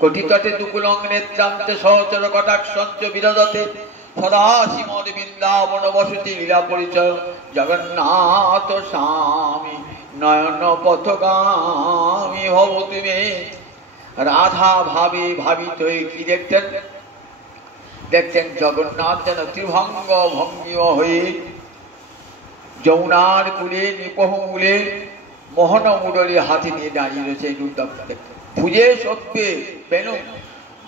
কোটিতটে দুকুলং নেত্রান্তে সহচর কটাক্ষঞ্চ বিরাজতে সদা শ্রীমদ বৃন্দাবন বসতি লীলা পরিচয় জগন্নাথ স্বামী নয়ন পথগামী হব তুমি। রাধা ভাবে ভাবিত কি দেখতেন? দেখতেন জগন্নাথ যেন ত্রিভঙ্গ ভঙ্গীয় হয়ে যমুনার কূলে নিপহ মূলে মোহন মুরলী হাতে নিয়ে দাঁড়িয়ে রয়েছে। ভুজে সত্যে বেনু,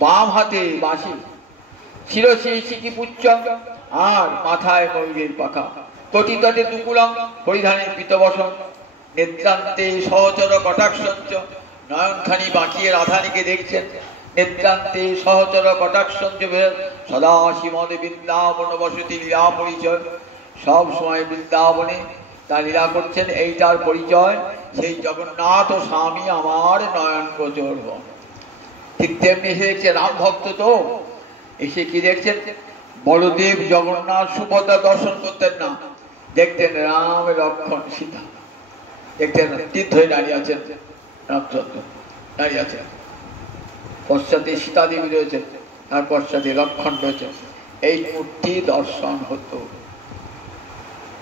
বাম হাতে বাঁশি, শিরসি সিকি পুচ্ছং, আর মাথায় ময়ূরের পাখা, কোটি তটে দুকুলং পরিধানে পীতবসন, নেত্রান্তে সহচর কটাক্ষঞ্চ, নয়নখানি বাঁকিয়ে রাধানীকে দেখছেন। নেত্রান্তে সহচর কটাক্ষঞ্চ সদা শ্রীমদ বৃন্দাবন বসতি লীলা পরিচয়, সব সময় বৃন্দাবনে তা লীলা করছেন, এই তার পরিচয়। সেই জগন্নাথ ও স্বামী আমার নয়ন গোচর হন। ঠিক তেমনি এসে দেখছে রাম ভক্ত তো এসে কি দেখছেন, বলদেব জগন্নাথ সুভদ্রা দর্শন করতেন না, দেখতেন রাম লক্ষ্মণ সীতা, দেখতেন তীর্থ হয়ে দাঁড়িয়ে আছেন, রামচন্দ্র দাঁড়িয়ে আছেন, পশ্চাতে সীতা দেবী রয়েছেন, তার পশ্চাতে লক্ষ্মণ রয়েছেন। এই মূর্তি দর্শন হতো।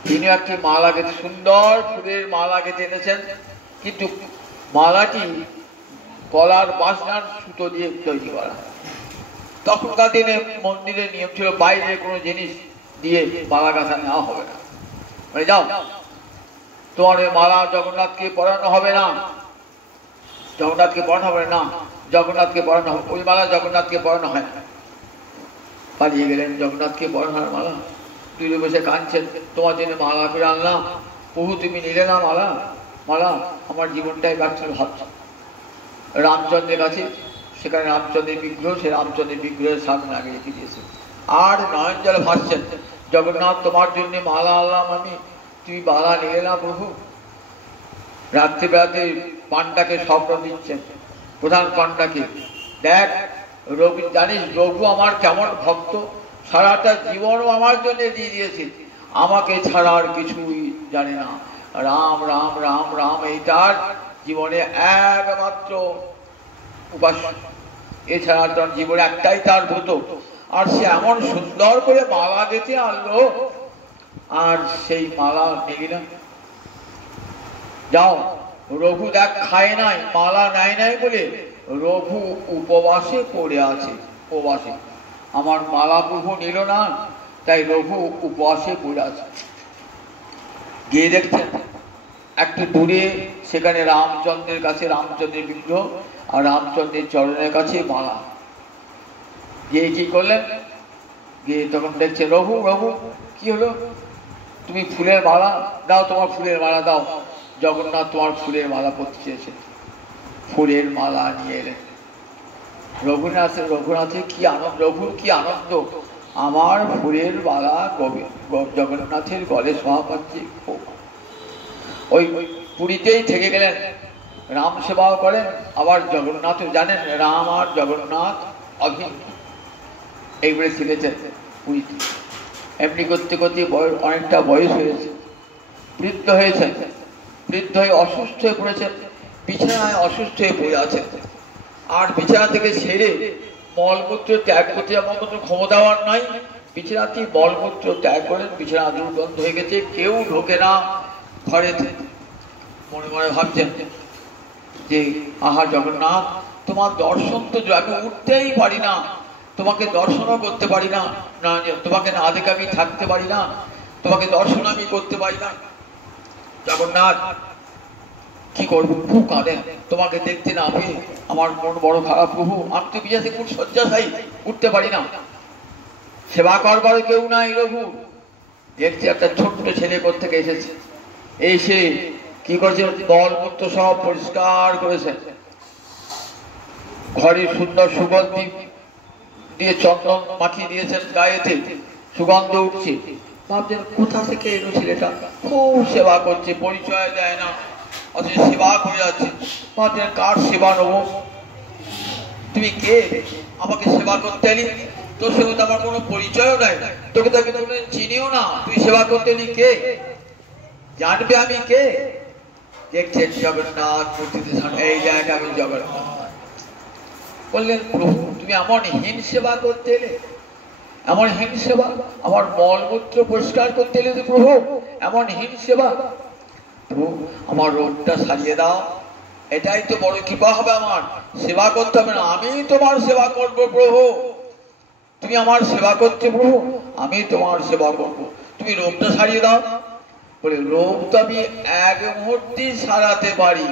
তিনি একটি মালা গেতে, সুন্দর ফুলের মালা গেতে এনেছেন, কিন্তু মালাটি কলার বাসনার সুতো দিয়ে তৈরি করা। তখনকার দিনে মন্দিরের নিয়ম ছিল বাইরে কোনো জিনিস দিয়ে মালা গাঁথা নেওয়া হবে না। মানে যাও, তোমার ওই মালা জগন্নাথকে পরানো হবে না, জগন্নাথকে পরানো হবে না, জগন্নাথকে পরানো হবে, ওই মালা জগন্নাথকে পরানো হয় না। পালিয়ে গেলেন, জগন্নাথকে পরানোর মালা। দূরে বসে কাঁদছেন, তোমার জন্য মালা করে আনলাম, প্রভু তুমি নিলে না মালা। মালা আমার জীবনটাই ব্যর্থ ভাবছি। রামচন্দ্রের কাছে, সেখানে রামচন্দ্রের বিগ্রহ, সে রামচন্দ্রের বিগ্রহের সামনে আগে রেখে দিয়েছে। আর নয়ন জল ভাসছেন, জগন্নাথ তোমার জন্য মালা আনলাম আমি, তুমি মালা নিলে না প্রভু। রাত্রিবেলাতে পান্ডাকে স্বপ্ন দিচ্ছেন, প্রধান পান্ডাকে, দেখ রঘু, জানিস রঘু আমার কেমন ভক্ত, সারাটা জীবনও আমার জন্য দিয়ে দিয়েছে, আমাকে ছাড়া আর কিছুই জানে না, রাম রাম রাম রাম এইটার জীবনে একমাত্র উপাস্য, এছাড়া তার জীবনে একটাই তার ভূত। আর সে এমন সুন্দর করে মালা গেঁথে আনলো, আর সেই মালা নিলি না। যাও, রঘু দেখ খায় নাই, মালা নাই নাই বলে রঘু উপবাসে পড়ে আছে, উপবাসে। আমার মালা প্রভু নিল না, তাই রঘু উপবাসে পড়ে আছে। গিয়ে দেখছেন একটু দূরে সেখানে রামচন্দ্রের কাছে রামচন্দ্রের বিগ্রহ, আর রামচন্দ্রের চরণের কাছে মালা। গিয়ে কি করলেন, গিয়ে তখন দেখছে রঘু, রঘু কি হলো, তুমি ফুলের মালা দাও, তোমার ফুলের মালা দাও। জগন্নাথ তোমার ফুলের মালা পরতে চেয়েছে, ফুলের মালা নিয়ে এলেন। রঘুনাথের কি আনন্দ, রঘুর কি আনন্দ, আমার ফুলের মালা জগন্নাথের গলে শোভা পাচ্ছে। ওই পুরীতেই থেকে গেলেন, রাম সেবাও করেন, আবার জগন্নাথ জানেন, রাম আর জগন্নাথ অভিন্ন, এইবারে শিখেছেন পুরীতে। এমনি করতে করতে অনেকটা বয়স হয়েছে, বৃদ্ধ হয়েছেন, বৃদ্ধ হয়ে অসুস্থ হয়ে পড়েছেন, বিছানায় অসুস্থ হয়ে পড়ে আছেন। আর বিছানা থেকে ছেড়ে মলমূত্র ত্যাগ করতে আমার কোনো ক্ষমতাও আর নাই, বিছানাতেই মলমূত্র ত্যাগ করেন। বিছানা দুর্গন্ধ হয়ে গেছে, কেউ ঢোকে না ঘরে। মনে মনে ভাবছেন যে আহা জগন্নাথ, তোমার দর্শন তো আমি উঠতেই পারি না, তোমাকে দর্শনও করতে পারি না, তোমাকে না দেখে আমি থাকতে পারি না, তোমাকে দর্শন আমি করতে পারি না। জগন্নাথ কি করবো, খুব কাঁদেন, তোমাকে দেখতে না পেয়ে আমার মন বড় খারাপ প্রভু, আমি তো বিজা থেকে শয্যাশায়ী, উঠতে পারি না, সেবা করবার কেউ নাই। রঘু দেখছি একটা ছোট্ট ছেলে কোত্থেকে এসেছে, এসে কি করছে, মলমূত্র সব পরিষ্কার করেছেন, ঘরে সুন্দর সুগন্ধি দিয়ে চন্দন মাখিয়ে দিয়েছেন, গায়েতে সুগন্ধ উঠছে। ভাবছেন কোথা থেকে এলো ছেলেটা, খুব সেবা করছে, পরিচয় দেয় না, অথচ সেবা করে যাচ্ছে। ভাবছেন কার সেবা নেব, তুমি কে আমাকে সেবা করতে এলি, তোর সঙ্গে তো আমার কোনো পরিচয়ও নাই, তোকে তো আমি চিনিও না, তুই সেবা করতে এলি কে, জানবে আমি কে। দেখছেন জগন্নাথ মূর্তিতে, এই জায়গা আমি জগন্নাথ। বললেন প্রভু তুমি এমন হীন সেবা করতে এলে, এমন হীন সেবা, আমার মলমূত্র পরিষ্কার করতে এলে প্রভু, এমন হীন সেবা। প্রভু আমার রোগটা সারিয়ে দাও, এটাই তো বড় কৃপা হবে, আমার সেবা করতে হবে না, আমি তোমার সেবা করবো প্রভু, তুমি আমার সেবা করতে প্রভু, আমি তোমার সেবা করবো, তুমি রোগটা সারিয়ে দাও। বলে রোগ তো আমি এক মুহূর্তে সারাতে পারি,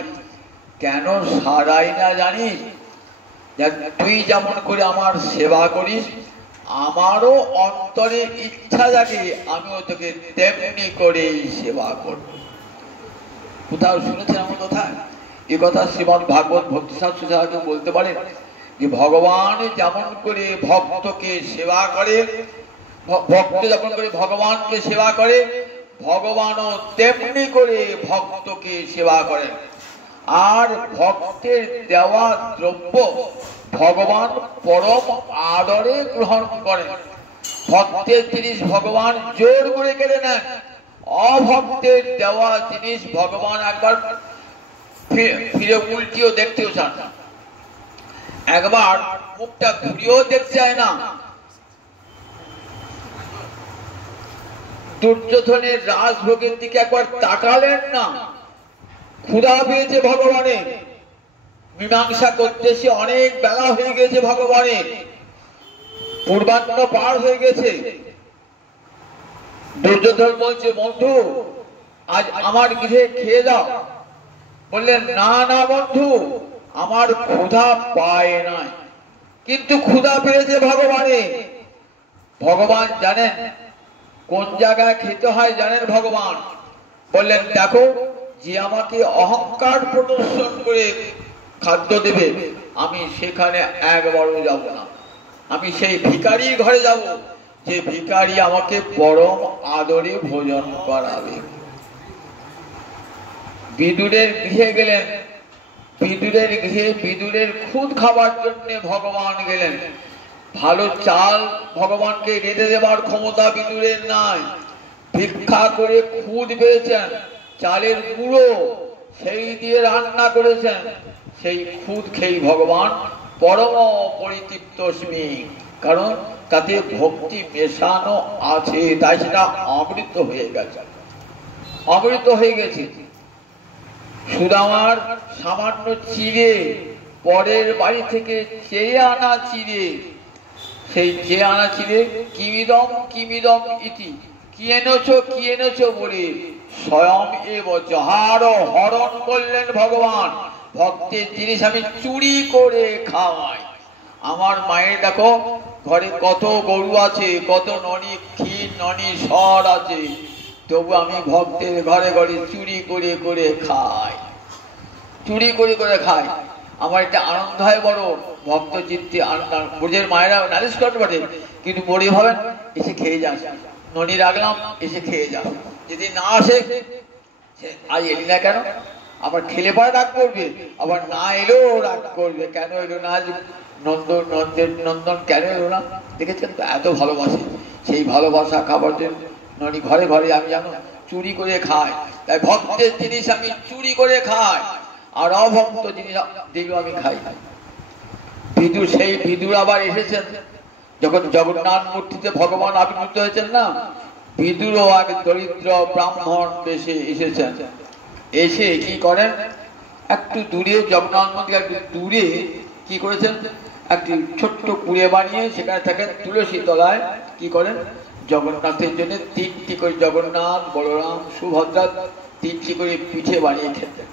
কেন সারাই না জানিস, তুই যেমন করে আমার সেবা করিস, আমারও অন্তরে ইচ্ছা জাগে আমিও তোকে তেমনি করেই সেবা করব। কোথাও শুনেছেন আমার কথা, এ কথা শ্রীমদ ভাগবত ভক্তিশাস্ত্র বলতে পারেন যে ভগবান যেমন করে ভক্তকে সেবা করে, ভক্ত যেমন করে ভগবানকে সেবা করে, ভগবানও তেমনি করে ভক্তকে সেবা করেন। আর ভক্তের দেওয়া দ্রব্য ভগবান পরম আদরে গ্রহণ করেন। ভক্তের জিনিস ভগবান জোর করে কেড়ে নেন, অভক্তের দেওয়া জিনিস ভগবান একবার ফিরে উল্টিও দেখতেও চান না, একবার মুখটা ঘুরিয়েও দেখতে চায় না। দুর্যোধনের রাজভোগের দিকে একবার তাকালেন না, ক্ষুধা পেয়েছে ভগবানের, মীমাংসা করতে সে অনেক বেলা হয়ে গেছে, ভগবানের পূর্বাহ্ন পার হয়ে গেছে। দুর্যোধন বলছে বন্ধু আজ আমার গৃহে খেয়ে যাও। বললেন না না বন্ধু, আমার ক্ষুধা পায় নাই, কিন্তু ক্ষুধা পেয়েছে ভগবানের। ভগবান জানেন কোন জায়গায় খেতে হয়, জানেন ভগবান। বললেন দেখো যে আমাকে অহংকার প্রদর্শন করে খাদ্য দেবে, আমি সেখানে একবারও যাব না। আমি সেই ভিখারির ঘরে যাব যে ভিখারি আমাকে পরম আদরে ভোজন করাবে। বিদুরের গৃহে গেলেন। বিদুরের গৃহে বিদুরের খুদ খাবার জন্য ভগবান গেলেন। ভালো চাল ভগবানকে রেঁধে দেবার ক্ষমতা বিদুরের নাই। ভিক্ষা করে খুদ পেয়েছেন, চালের গুঁড়ো সেই দিয়ে রান্না করেছেন। সেই খুদ খেয়ে ভগবান পরম পরিতৃপ্তস্মি, কারণ তাতে ভক্তি মেশানো আছে, তাই সেটা অমৃত হয়ে গেছে। অমৃত হয়ে গেছে। সুদামার সামান্য চিড়ে, পরের বাড়ি থেকে চেয়ে আনা চিড়ে, সেই চেয়ে আনা চিড়ে কিমিদম কিমিদম ইতি, কি এনেছো বলে স্বয়ং এব যাহার হরণ করলেন ভগবান। ভক্তের জিনিস আমি চুরি করে খাওয়াই। আমার মায়ের দেখো ঘরে কত গরু আছে, কত ননি ক্ষীর ননি সর আছে, তবু আমি ভক্তের ঘরে ঘরে চুরি করে করে খাই, চুরি করে করে খাই। আমার একটা আনন্দ হয় বড়, ভক্ত চিত্তে আনন্দ। ব্রজের মায়েরা নালিশ করতে পারে, কিন্তু বড়ি ভাবেন এসে খেয়ে যাস, ননি রাখলাম এসে খেয়ে যাস। যদি না আসে আজ এলি না কেন, আবার খেলে পরে রাগ করবে, আবার না এলেও রাগ করবে, কেন এলো না আজ নন্দন কেন এলো না। দেখেছেন তো এত ভালোবাসে, সেই ভালোবাসা খাবার জন্য ননি ঘরে ঘরে আমি জানো চুরি করে খাই। তাই ভক্তের জিনিস আমি চুরি করে খাই, আর অভক্ত জিনিস দিলেও আমি খাই। বিদুর, সেই বিদুর আবার এসেছেন যখন জগন্নাথ মূর্তিতে ভগবান আবির্ভূত হয়েছেন না, বিদুরও আগে দরিদ্র ব্রাহ্মণ বেশে এসেছেন। এসে কি করেন, একটু দূরে জগন্নাথ মন্দির একটু দূরে কি করেছেন, একটি ছোট্ট কুড়ে বানিয়ে সেখানে থাকেন তুলসী তলায়। কি করেন, জগন্নাথের জন্য 3টি করে, জগন্নাথ বলরাম সুভদ্রা 3টি করে পিঠে বানিয়ে খেতেন।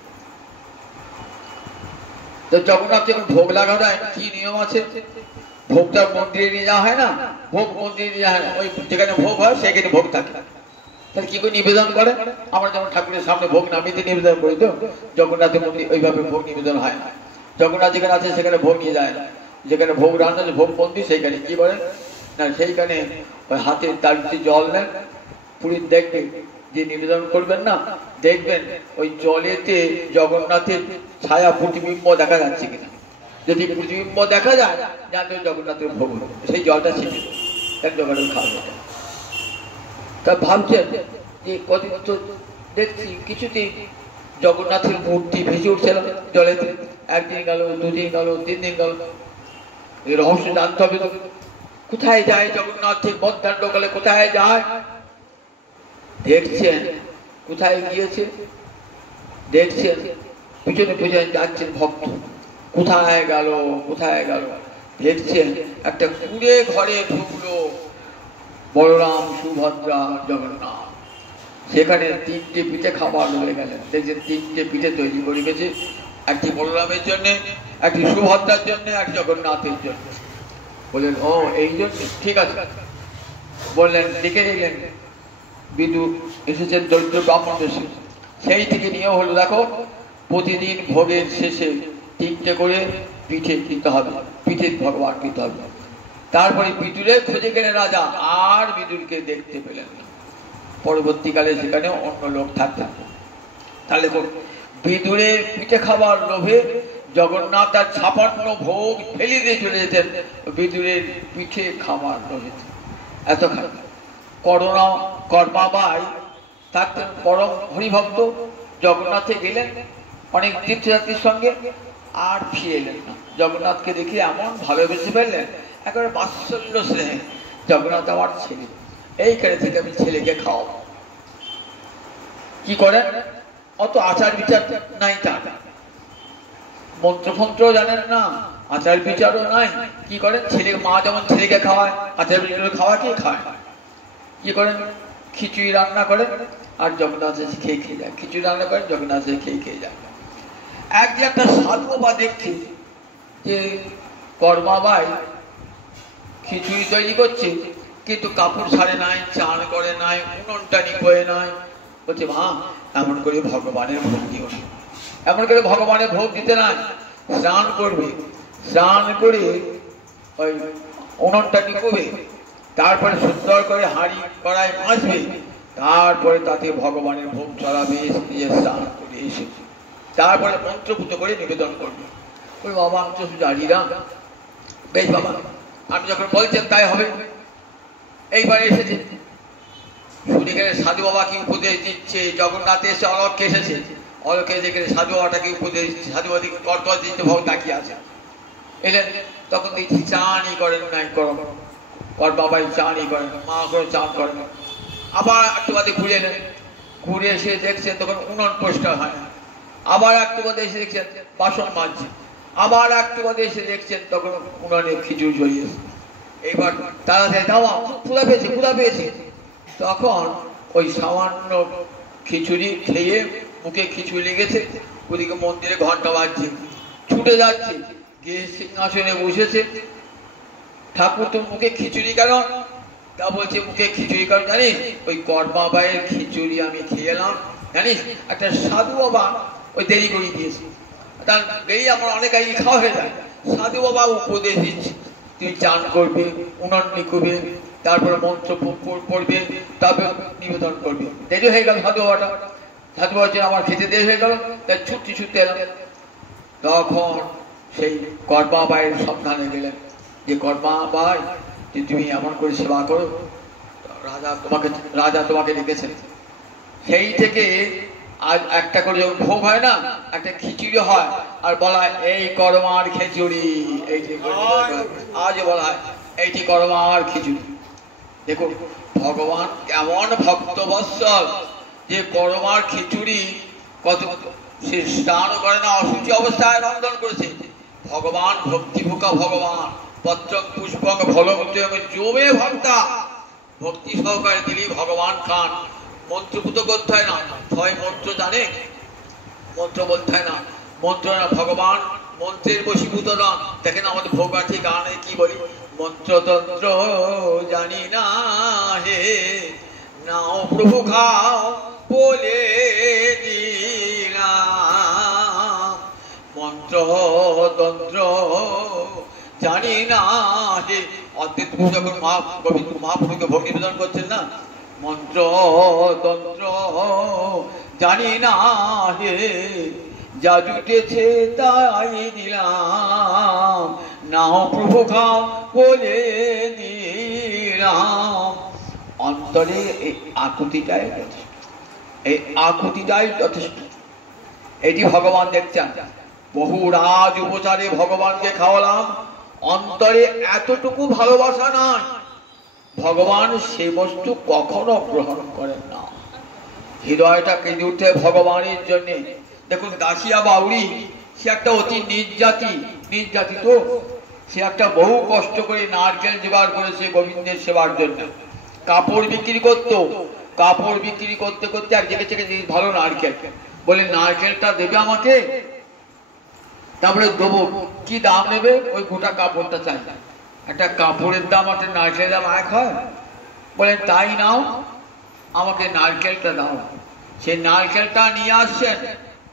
তো জগন্নাথ যখন ভোগ লাগা হয় কি নিয়ম আছে, ভোগটা মন্দিরে নিয়ে যাওয়া হয় না, ভোগ মন্দিরে নিয়ে যাওয়া হয়, ওই যেখানে ভোগ হয় সেখানে ভোগ থাকে। তাহলে কি করে নিবেদন করে, আমরা যেমন ঠাকুরের সামনে ভোগ নামিয়ে নিবেদন করি, তো জগন্নাথের মন্দির ওইভাবে ভোগ নিবেদন হয় না। জগন্নাথ যেখানে আছে সেখানে ভোগ নিয়ে যায় না, যেখানে ভোগ রান্না ভোগ মন্দির সেইখানে কি করেন না, সেইখানে ওই হাতে তাড়িতে জল নেন, পুরী দেখবে যে নিবেদন করবেন না, দেখবেন ওই জলেতে জগন্নাথের ছায়া প্রতিবিম্ব দেখা যাচ্ছে কিনা। যদি প্রতিবিম্ব দেখা যায় জানলে জগন্নাথের ভোগ, সেই জলটা ছিটে জগন্নাথ খাওয়া। তা ভাবছেন যে কদিন তো দেখছি কিছুতেই জগন্নাথের মূর্তি ভেসে উঠছিল জলেতে, একদিন গেল, 2 দিন গেল, 3 দিন গেল। এই রহস্য জানতে হবে তো, কোথায় যায় জগন্নাথ, ঠিক মধ্যাহ্নকালে কোথায় যায়। দেখছেন কোথায় গিয়েছে, দেখছেন পিছনে পিছনে যাচ্ছেন ভক্ত, কোথায় গেল কোথায় গেল। দেখছেন একটা কুড়ে ঘরে ঢুকলো বলরাম সুভদ্রা জগন্নাথ, সেখানে 3টে পিঠে খাবার হয়ে গেলেন। দেখছেন 3টে পিঠে তৈরি করে গেছে, একটি বলরামের জন্য, একটি সুভদ্রার জন্য, এক জগন্নাথের জন্য। বললেন ও এই জন্য, ঠিক আছে। বললেন ডেকে নিলেন, বিদু এসেছেন দরিদ্র ব্রাহ্মণ দেশে। সেই থেকে নিয়ে হলো দেখো প্রতিদিন ভোগের শেষে 3টে করে পিঠে দিতে হবে, পিঠে ভগবান দিতে হবে। তারপরে বিদুরের খোঁজে গেলেন রাজা, আর বিদুরকে দেখতে পেলেন না। পরবর্তীকালে সেখানে অন্য লোক থাকতেন। তাহলে বিদুরের পিঠে খাবার লোভে জগন্নাথ তার 56 ভোগ ফেলে দিয়ে চলে যেতেন বিদুরের পিঠে খাবার লোভে। এত কর্মাবাই থাকতেন পরম হরিভক্ত, জগন্নাথে গেলেন অনেক তীর্থযাত্রীর সঙ্গে, আর ফিরে এলেন না। জগন্নাথকে দেখে এমন ভালোবেসে ফেললেন, একেবারে বাৎসল্য স্নেহে, জগন্নাথ আমার ছেলে, এইখানে থেকে আমি ছেলেকে খাওয়াবো। কি করেন, অত আচার বিচার নাই, তার মন্ত্রফন্ত্র জানেন না, আচার বিচারও নাই। কি করেন, ছেলে মা যেমন ছেলেকে খাওয়ায়, আচার বিচার খাওয়া কি খায়। কি করেন, খিচুড়ি রান্না করেন আর জগন্নাথ এসে খেয়ে খেয়ে যায়, খিচুড়ি রান্না করেন জগন্নাথ এসে খেয়ে খেয়ে যায়। একদিন একটা সাধু বা দেখছি যে কর্মাবাই খিচুড়ি তৈরি করছে, কিন্তু কাপড় ছাড়ে নাই, চান করে নাই, উনুনটা নিভয়ে নাই। বলছে মা এমন করে ভগবানের ভোগ দিও না, এমন করে ভগবানের ভোগ দিতে নাই। স্নান করবে, স্নান করে ওই উনুনটা নিকোবে, তারপরে সুন্দর করে হাঁড়ি কড়াই মাজবে, তারপরে তাতে ভগবানের ভোগ চড়াবে, নিজে স্নান করে এসে তারপরে মন্ত্রপুত করে নিবেদন করবে। ওই বাবা আমি তো জানি না, বেশ বাবা আপনি যখন বলছেন তাই হবে। এইবারে এসেছে শুনে গেলে সাধু বাবা কি উপদেশ দিচ্ছে, জগন্নাথে এসে অলক্ষে এসেছে, অলক্ষে এসে গেলে সাধু বাবাটাকে উপদেশ দিচ্ছে, সাধু বাবা কর্তব্য দিচ্ছে, ভোগ তাকিয়ে আছে। এলেন তখন দেখছি চানই করেন নাই, করম কর বাবাই চানই করেন, মা করে চান করেন। আবার একটু বাদে ঘুরে এলেন, ঘুরে এসে দেখছেন তখন উনুন পরিষ্কার হয় না। আবার একটু বাদে এসে দেখছেন বাসন মাজছে। আবার একটু বাদে এসে দেখছেন তখন উনুনে খিচুড়ি জ্বলিয়েছে। এইবার তাড়াতাড়ি দাও ক্ষুধা পেয়েছে, ক্ষুধা পেয়েছে। তখন ওই সামান্য খিচুড়ি খেয়ে মুখে খিচুড়ি লেগেছে, ওদিকে মন্দিরে ঘন্টা বাজছে, ছুটে যাচ্ছে, গিয়ে সিংহাসনে বসেছে। ঠাকুর তোর মুখে খিচুড়ি কেন? তা বলছে মুখে খিচুড়ি কারণ জানিস ওই কর্মাবাইয়ের খিচুড়ি আমি খেয়ে এলাম, জানিস একটা সাধু বাবা ওই দেরি করে দিয়েছে, তার দেরি আমার অনেক আগে খাওয়া হয়ে যায়। সাধু বাবা উপদেশ দিচ্ছে তুই চান করবে, উনুন নিকোবে, তারপরে মন্ত্র পড়বে, তারপরে নিবেদন করবে। দেরি হয়ে গেল সাধু বাবাটা, সাধু বাবা আমার খেতে দেরি হয়ে গেল, তাই ছুটতে ছুটতে এলাম। তখন সেই কর্মাবাইয়ের সন্ধানে গেলেন যে কর্মাবাই যে তুমি এমন করে সেবা করো, রাজা তোমাকে ডেকেছেন। সেই থেকে আজ একটা করে যখন ভোগ হয় না, একটা খিচুড়ি হয় আর বলা হয় এই কর্মার খিচুড়ি, এইটি আজ বলা হয় এইটি কর্মার খিচুড়ি। দেখুন ভগবান কেমন ভক্তবৎসল যে কর্মার খিচুড়ি কত সে স্নান করে না, অসুচি অবস্থায় রন্ধন করেছে। ভগবান ভক্তিভোকা ভগবান, পত্র পুষ্পক ফলং জমে ভক্তা, ভক্তি সহকারে দিলেই ভগবান খান। মন্ত্রপুত করতে হয় না, ছয় মন্ত্র জানে, মন্ত্র বলতে হয় না, মন্ত্র না, ভগবান মন্ত্রের বশীভূত নন। দেখেন আমাদের ভোগাঠি গানে কি বলি, মন্ত্রতন্ত্র জানি না হে, নাও প্রভু খাও বলে দিলাম, মন্ত্রতন্ত্র জানি না হে। অদ্বৈত প্রভু যখন মহাপ্রভুকে ভোগ নিবেদন করছেন না, মন্ত্র তন্ত্র জানি না হে, যা জুটেছে তাই দিলাম, নাও প্রভু খাও বলে দিলাম। অন্তরে এই আকুতিটাই যথেষ্ট, এই আকুতিটাই যথেষ্ট। এটি ভগবান দেখছেন। বহু রাজ উপচারে ভগবানকে খাওয়ালাম, অন্তরে এতটুকু ভালোবাসা নাই, ভগবান সে বস্তু কখনো গ্রহণ করেন না। হৃদয়টা কেঁদে উঠে ভগবানের জন্য। দেখুন দাসিয়া বাউরি সে একটা অতি নির্যাতিত, সে একটা বহু কষ্ট করে নারকেল জোগাড় করেছে গোবিন্দের সেবার জন্য। কাপড় বিক্রি করত, কাপড় বিক্রি করতে করতে এক জায়গা থেকে ভালো নারকেল, বলে নারকেলটা দেবে আমাকে, তারপরে দেবো, কি দাম নেবে? ওই গোটা কাপড়টা চাই। একটা কাপড়ের দাম একটা নারকেলের দাম এক হয়, বলেন তাই নাও, আমাকে নারকেলটা দাও। সে নারকেলটা নিয়ে আসছেন,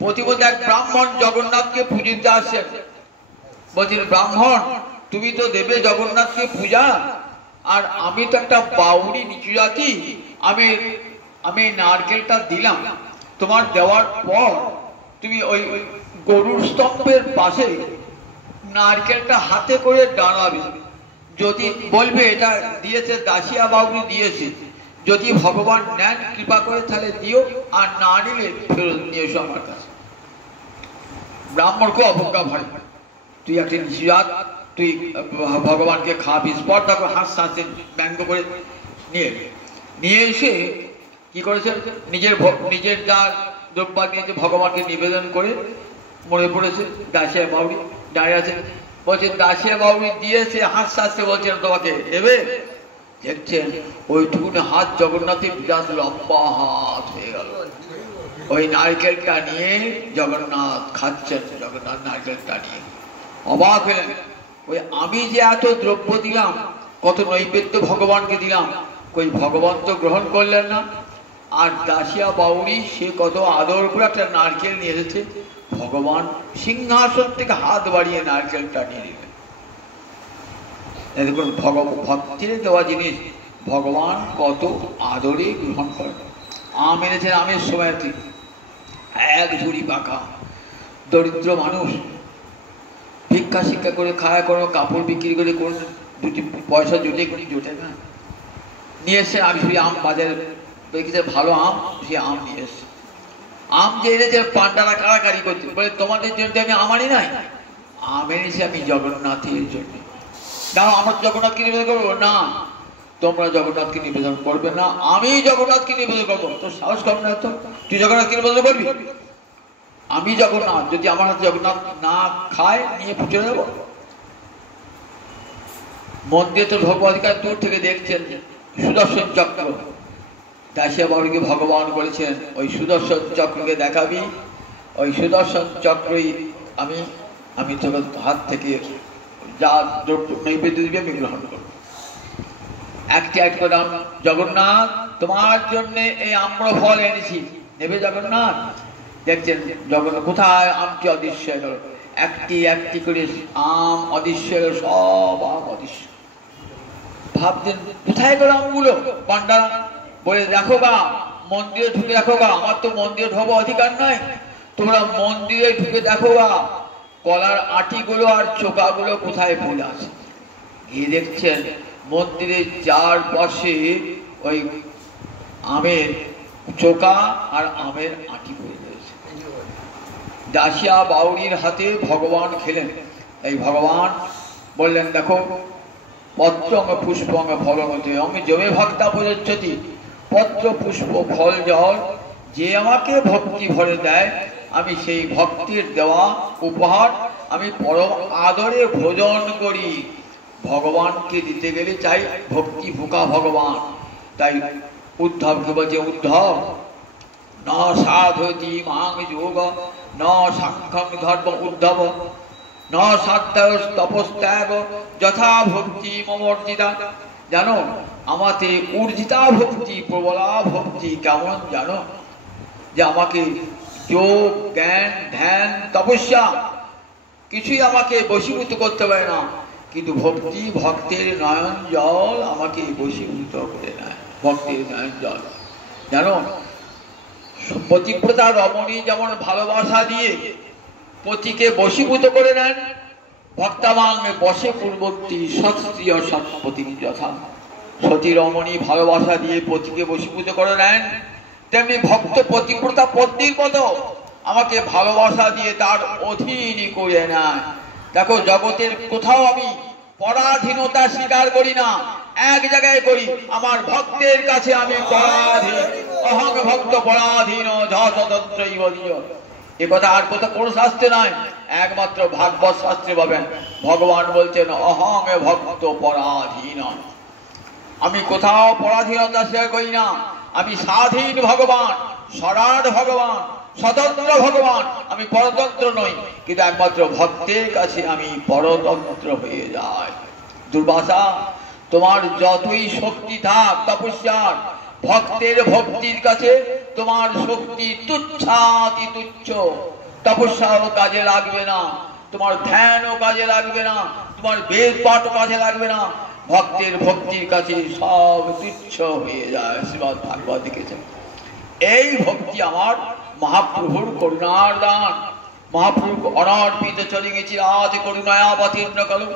প্রতিপদ এক ব্রাহ্মণ জগন্নাথকে পুজো দিতে আসছেন। বলছেন ব্রাহ্মণ তুমি তো দেবে জগন্নাথকে পূজা, আর আমি তো একটা বাউরি নিচু জাতি, আমি নারকেলটা দিলাম, তোমার দেওয়ার পর তুমি ওই গরুর স্তম্ভের পাশে নারকেলটা হাতে করে দাঁড়াবে, যদি বলবে এটা দিয়েছে দাসিয়া বাউরি দিয়েছে, যদি ভগবান নেন কৃপা করে তাহলে দিও, আর না নিলে ফেরত নিয়ে এসো আমার কাছে। ব্রাহ্মণকে অবজ্ঞা ভয়, তুই একটা নিষিরাত, তুই ভগবানকে খাবি, স্পর্ধা করে হাসতে হাসতে ব্যঙ্গ করে নিয়ে এসে কি করেছে, নিজের যা দ্রব্য নিয়েছে ভগবানকে নিবেদন করে মনে পড়েছে। দাসিয়া বাউরি দাঁড়িয়ে আছে, বলছে দাসিয়া বাউরি দিয়েছে, হাসতে হাসতে বলছেন তোমাকে দেবে। দেখছেন ওইটুকুনি হাত জগন্নাথের বিরাট লম্বা হাত হয়ে গেল, ওই নারকেলটা নিয়ে জগন্নাথ খাচ্ছেন, জগন্নাথ নারকেলটা নিয়ে অবাক হলেন। ওই আমি যে এত দ্রব্য দিলাম, কত নৈবেদ্য ভগবানকে দিলাম, ওই ভগবান তো গ্রহণ করলেন না, আর দাসিয়া বাউরি সে কত আদর করে একটা নারকেল নিয়ে এসেছে, ভগবান সিংহাসন থেকে হাত বাড়িয়ে নারকেলটা নিয়ে নিলেন। দেখুন ভক্তির দেওয়া জিনিস ভগবান কত আদরে গ্রহণ করেন। আম এনেছেন, আমের সময় এক ঝুড়ি পাকা, দরিদ্র মানুষ ভিক্ষা শিক্ষা করে খায়, কোনো কাপড় বিক্রি করে কোন দুটি পয়সা জোটে করি, জোটে না, নিয়ে এসছে। আমি সেই আম বাজারে দেখেছে ভালো আম, সে আম নিয়ে এসছে। আম যে এনেছে পান্ডারা কাড়াকাড়ি করছে, বলে তোমাদের জন্য আমি আম আনি নাই, আম এনেছি আমি জগন্নাথের জন্য। না আমরা জগন্নাথকে নিবেদন করবো না, তোমরা জগন্নাথকে নিবেদন করবে না, আমি জগন্নাথকে নিবেদন করবো। তোর সাহস কম না তো, তুই জগন্নাথকে নিবেদন করবি? আমি জগন্নাথ, যদি আমার হাতে জগন্নাথ না খায় নিয়ে ফুটে নেব। মন্দিরে তো ভগবদ্গীতা দূর থেকে দেখছেন সুদর্শন চক্র, দাসিয়া বাউরিকে ভগবান বলেছেন ওই সুদর্শন চক্রকে দেখাবি, ওই সুদর্শন চক্রই আমি আমি তোর হাত থেকে যা নৈবেদ্য দিবি আমি গ্রহণ করবো। একটি এক করে জগন্নাথ তোমার জন্য এই আম্র ফল এনেছি, নেবে জগন্নাথ? দেখছেন জগন্নাথ কোথায় আমটি অদৃশ্য হয়ে গেল, একটি একটি করে আম অদৃশ্য হয়ে গেল, সব আম অদৃশ্য। ভাবছেন কোথায় গেল আমগুলো? পান্ডারা বলে দেখো গা, মন্দিরে ঢুকে দেখো গা, আমার তো মন্দিরে ঢোকার অধিকার নাই, তোমরা মন্দিরে ঢুকে দেখো গা কলার আটিগুলো আর চোকাগুলো কোথায় পড়ে আছে। গিয়ে দেখছেন মন্দিরের চার পাশে ওই আমের চোকা আর আমের আটি পড়ে রয়েছে। দাসিয়া বাউরির হাতে ভগবান খেলেন। এই ভগবান বললেন দেখো পত্রং পুষ্পং ফলমতে আমি জমে ভক্তা প্রযচ্ছতি, পত্র পুষ্প ফল জল যে আমাকে ভক্তি ভরে দেয়, আমি সেই ভক্তির দেওয়া উপহার আমি পরম আদরে ভোজন করি। ভগবানকে দিতে গেলে চাই ভক্তি ভুকা ভগবান। তাই উদ্ধবকে বলছে উদ্ধব ন সাধতি মাং যোগ ন সাংখ্যং ধর্ম উদ্ধব ন সাধ্যায় তপস্ত্যাগ যথা ভক্তি মমর্জিতা। জানো আমাতে উর্জিতা ভক্তি প্রবলা ভক্তি কেমন জানো, যে আমাকে যোগ জ্ঞান ধ্যান তপস্যা কিছুই আমাকে বশীভূত করতে পারে না, কিন্তু ভক্তি ভক্তের নয়ন জল আমাকে বশীভূত করে নেয়। ভক্তের নয়ন জল জানো, পতিব্রতা রমণী যেমন ভালোবাসা দিয়ে পতিকে বশীভূত করে নেন, ভক্তাবাং বসে পূর্ববর্তী সৎস্ত্রীয় সৎপতি যথা। সতী রমণী ভালোবাসা দিয়ে পতিকে বশীভূত করে নেন, তেমনি ভক্ত পতিব্রতা পত্নীর মতো আমাকে ভালোবাসা দিয়ে তার অধীন করে নেয়। দেখো জগতের কোথাও আমি পরাধীনতা স্বীকার করি না, এক জায়গায় করি, আমার ভক্তের কাছে আমি পরাধীন। অহং ভক্ত পরাধীন যতন্ত্রৈব দিয়। এ কথা আর কোথাও কোন শাস্ত্রে নয়, একমাত্র ভাগবত শাস্ত্রে পাবেন। ভগবান বলছেন অহং ভক্ত পরাধীন। আমি কোথাও পরাধীনতা স্বীকার করি না, আমি স্বাধীন ভগবান, স্বরাট ভগবান, স্বতন্ত্র ভগবান, আমি পরতন্ত্র নই, কিন্তু একমাত্র ভক্তের কাছে আমি পরতন্ত্র হয়ে যাই। দুর্বাসা তোমার যতই শক্তি থাক তপস্যার, ভক্তের ভক্তির কাছে তোমার শক্তি তুচ্ছাতি তুচ্ছ। তপস্যাও কাজে লাগবে না, তোমার ধ্যানও কাজে লাগবে না, তোমার বেদ পাঠও কাজে লাগবে না, ভক্তের ভক্তির কাছে সব তুচ্ছ হয়ে যায়। শ্রীমদ্ ভাগবত লিখেছেন এই ভক্তি আমার মহাপ্রভুর করুণার দান। মহাপ্রভু অনর্পিত চলে গেছি আজ করুণায়া অবতীর্ণ করো।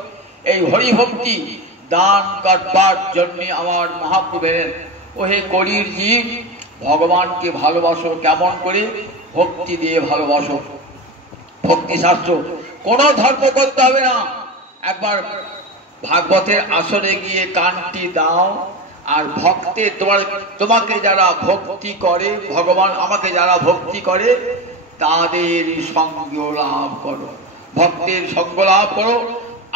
এই হরি ভক্তি দান করবার জন্য আমার মহাপ্রভুর ওহে কলির জীব ভগবানকে ভালোবাসো। কেমন করে? ভক্তি দিয়ে ভালোবাসো। ভক্তি শাস্ত্র কোন ধর্ম করতে হবে না, একবার ভাগবতের আসরে গিয়ে কানটি দাও আর ভক্তের তোমাকে যারা ভক্তি করে, ভগবান আমাকে যারা ভক্তি করে তাদের সঙ্গ লাভ করো, ভক্তের সঙ্গ লাভ করো,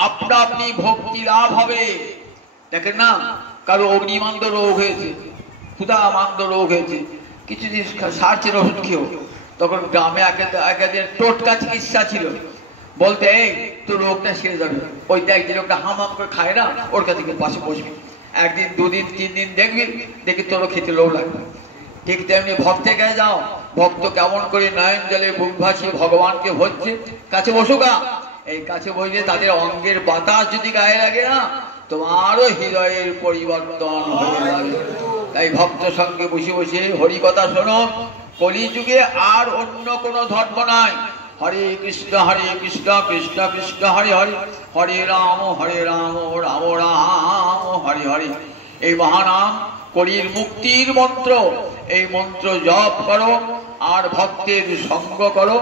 আপনা আপনি ভক্তি লাভ হবে। দেখেন না কারো অগ্নিমান্দ রোগ হয়েছে, ক্ষুধামান্দ রোগ হয়েছে, কিছুদিন সার্চের ওষুধ খেয়েও, তখন গ্রামে একেদের টোটকা চিকিৎসা ছিল, বলতে এই তোর রোগটা সেরে যাবে, ওই দেখ যে লোকটা হাম করে খায় না ওর কাছে পাশে বসবি, একদিন দুদিন তিন দিন দেখবি, দেখি তোরও খেতে লোভ লাগবে। ঠিক তেমনি ভক্তের কাছে যাও, ভক্ত কেমন করে নয়ন জলে বুক ভাসিয়ে ভগবানকে ভজছে, কাছে বসুকা। এই কাছে বসলে তাদের অঙ্গের বাতাস যদি গায়ে লাগে না, তোমারও হৃদয়ের পরিবর্তন হয়ে যাবে। তাই ভক্ত সঙ্গে বসে বসে হরি কথা শোনো। কলিযুগে আর অন্য কোন ধর্ম নাই। হরে কৃষ্ণ কৃষ্ণ কৃষ্ণ হরে হরে, হরে রাম রাম রাম হরে হরে। এই মহানাম কলির মুক্তির মন্ত্র। এই মন্ত্র জপ করো আর ভক্তের সঙ্গ করো,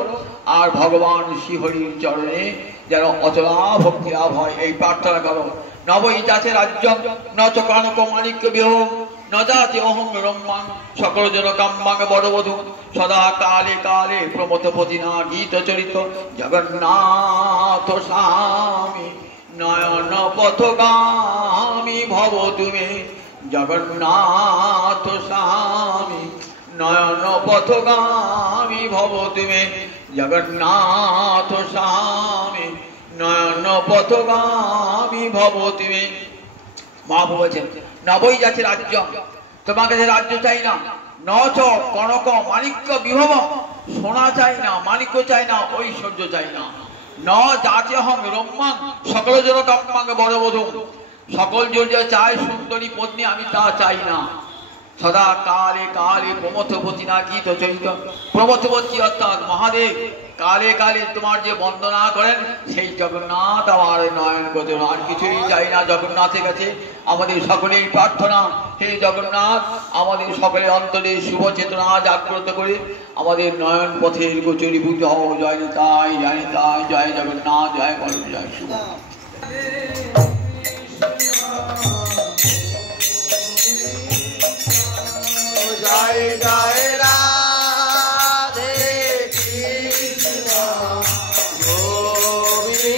আর ভগবান শ্রীহরির চরণে যেন অচলা ভক্তি লাভ হয় এই প্রার্থনা করো। নবৈ যাচে রাজ্যম ন চ কনক মাণিক্য বিহং, ন যাচে অহং রম্যাং সকল জন কাম্যাং বড়বধূ, সদা কালে কালে প্রমথপতিনা গীত চরিত জগন্নাথ স্বামী নয়ন পথগামী ভব তুমি। জগন্নাথ স্বামী নয়ন পথগামী ভব তুমি। জগন্নাথ স্বামী নয়ন পথগামী ভব তুমি। মা বলেছেন নবৈ যাচে রাজ্য, তোমার কাছে রাজ্য চাই না। ন চ কনক মাণিক্য বিভব, সোনা চাই না, মাণিক্য চাই না, ঐশ্বর্য চাই না। ন যাচে অহং রম্যাং সকল জন কাম্যাং বরবধূ, সকল জন যা চায় সুন্দরী পত্নী, আমি তা চাই না। সদা কালে কালে প্রমথপতি না গীত চরিত। প্রমথপতি অর্থাৎ মহাদেব কালে কালে তোমার যে বন্দনা করেন সেই জগন্নাথ আমার নয়ন গোচর, আর কিছুই চাই না। জগন্নাথের কাছে আমাদের সকলেই প্রার্থনা, হে জগন্নাথ আমাদের সকলের অন্তরে শুভ চেতনা জাগ্রত করে আমাদের নয়ন পথের গোচরী পুজো হও। জয় নিতাই জয় নিতাই, জয় জগন্নাথ, জয় বলরাম, জয় শুভ। জয় জয় রাধে কৃষ্ণ গোবিন্দ।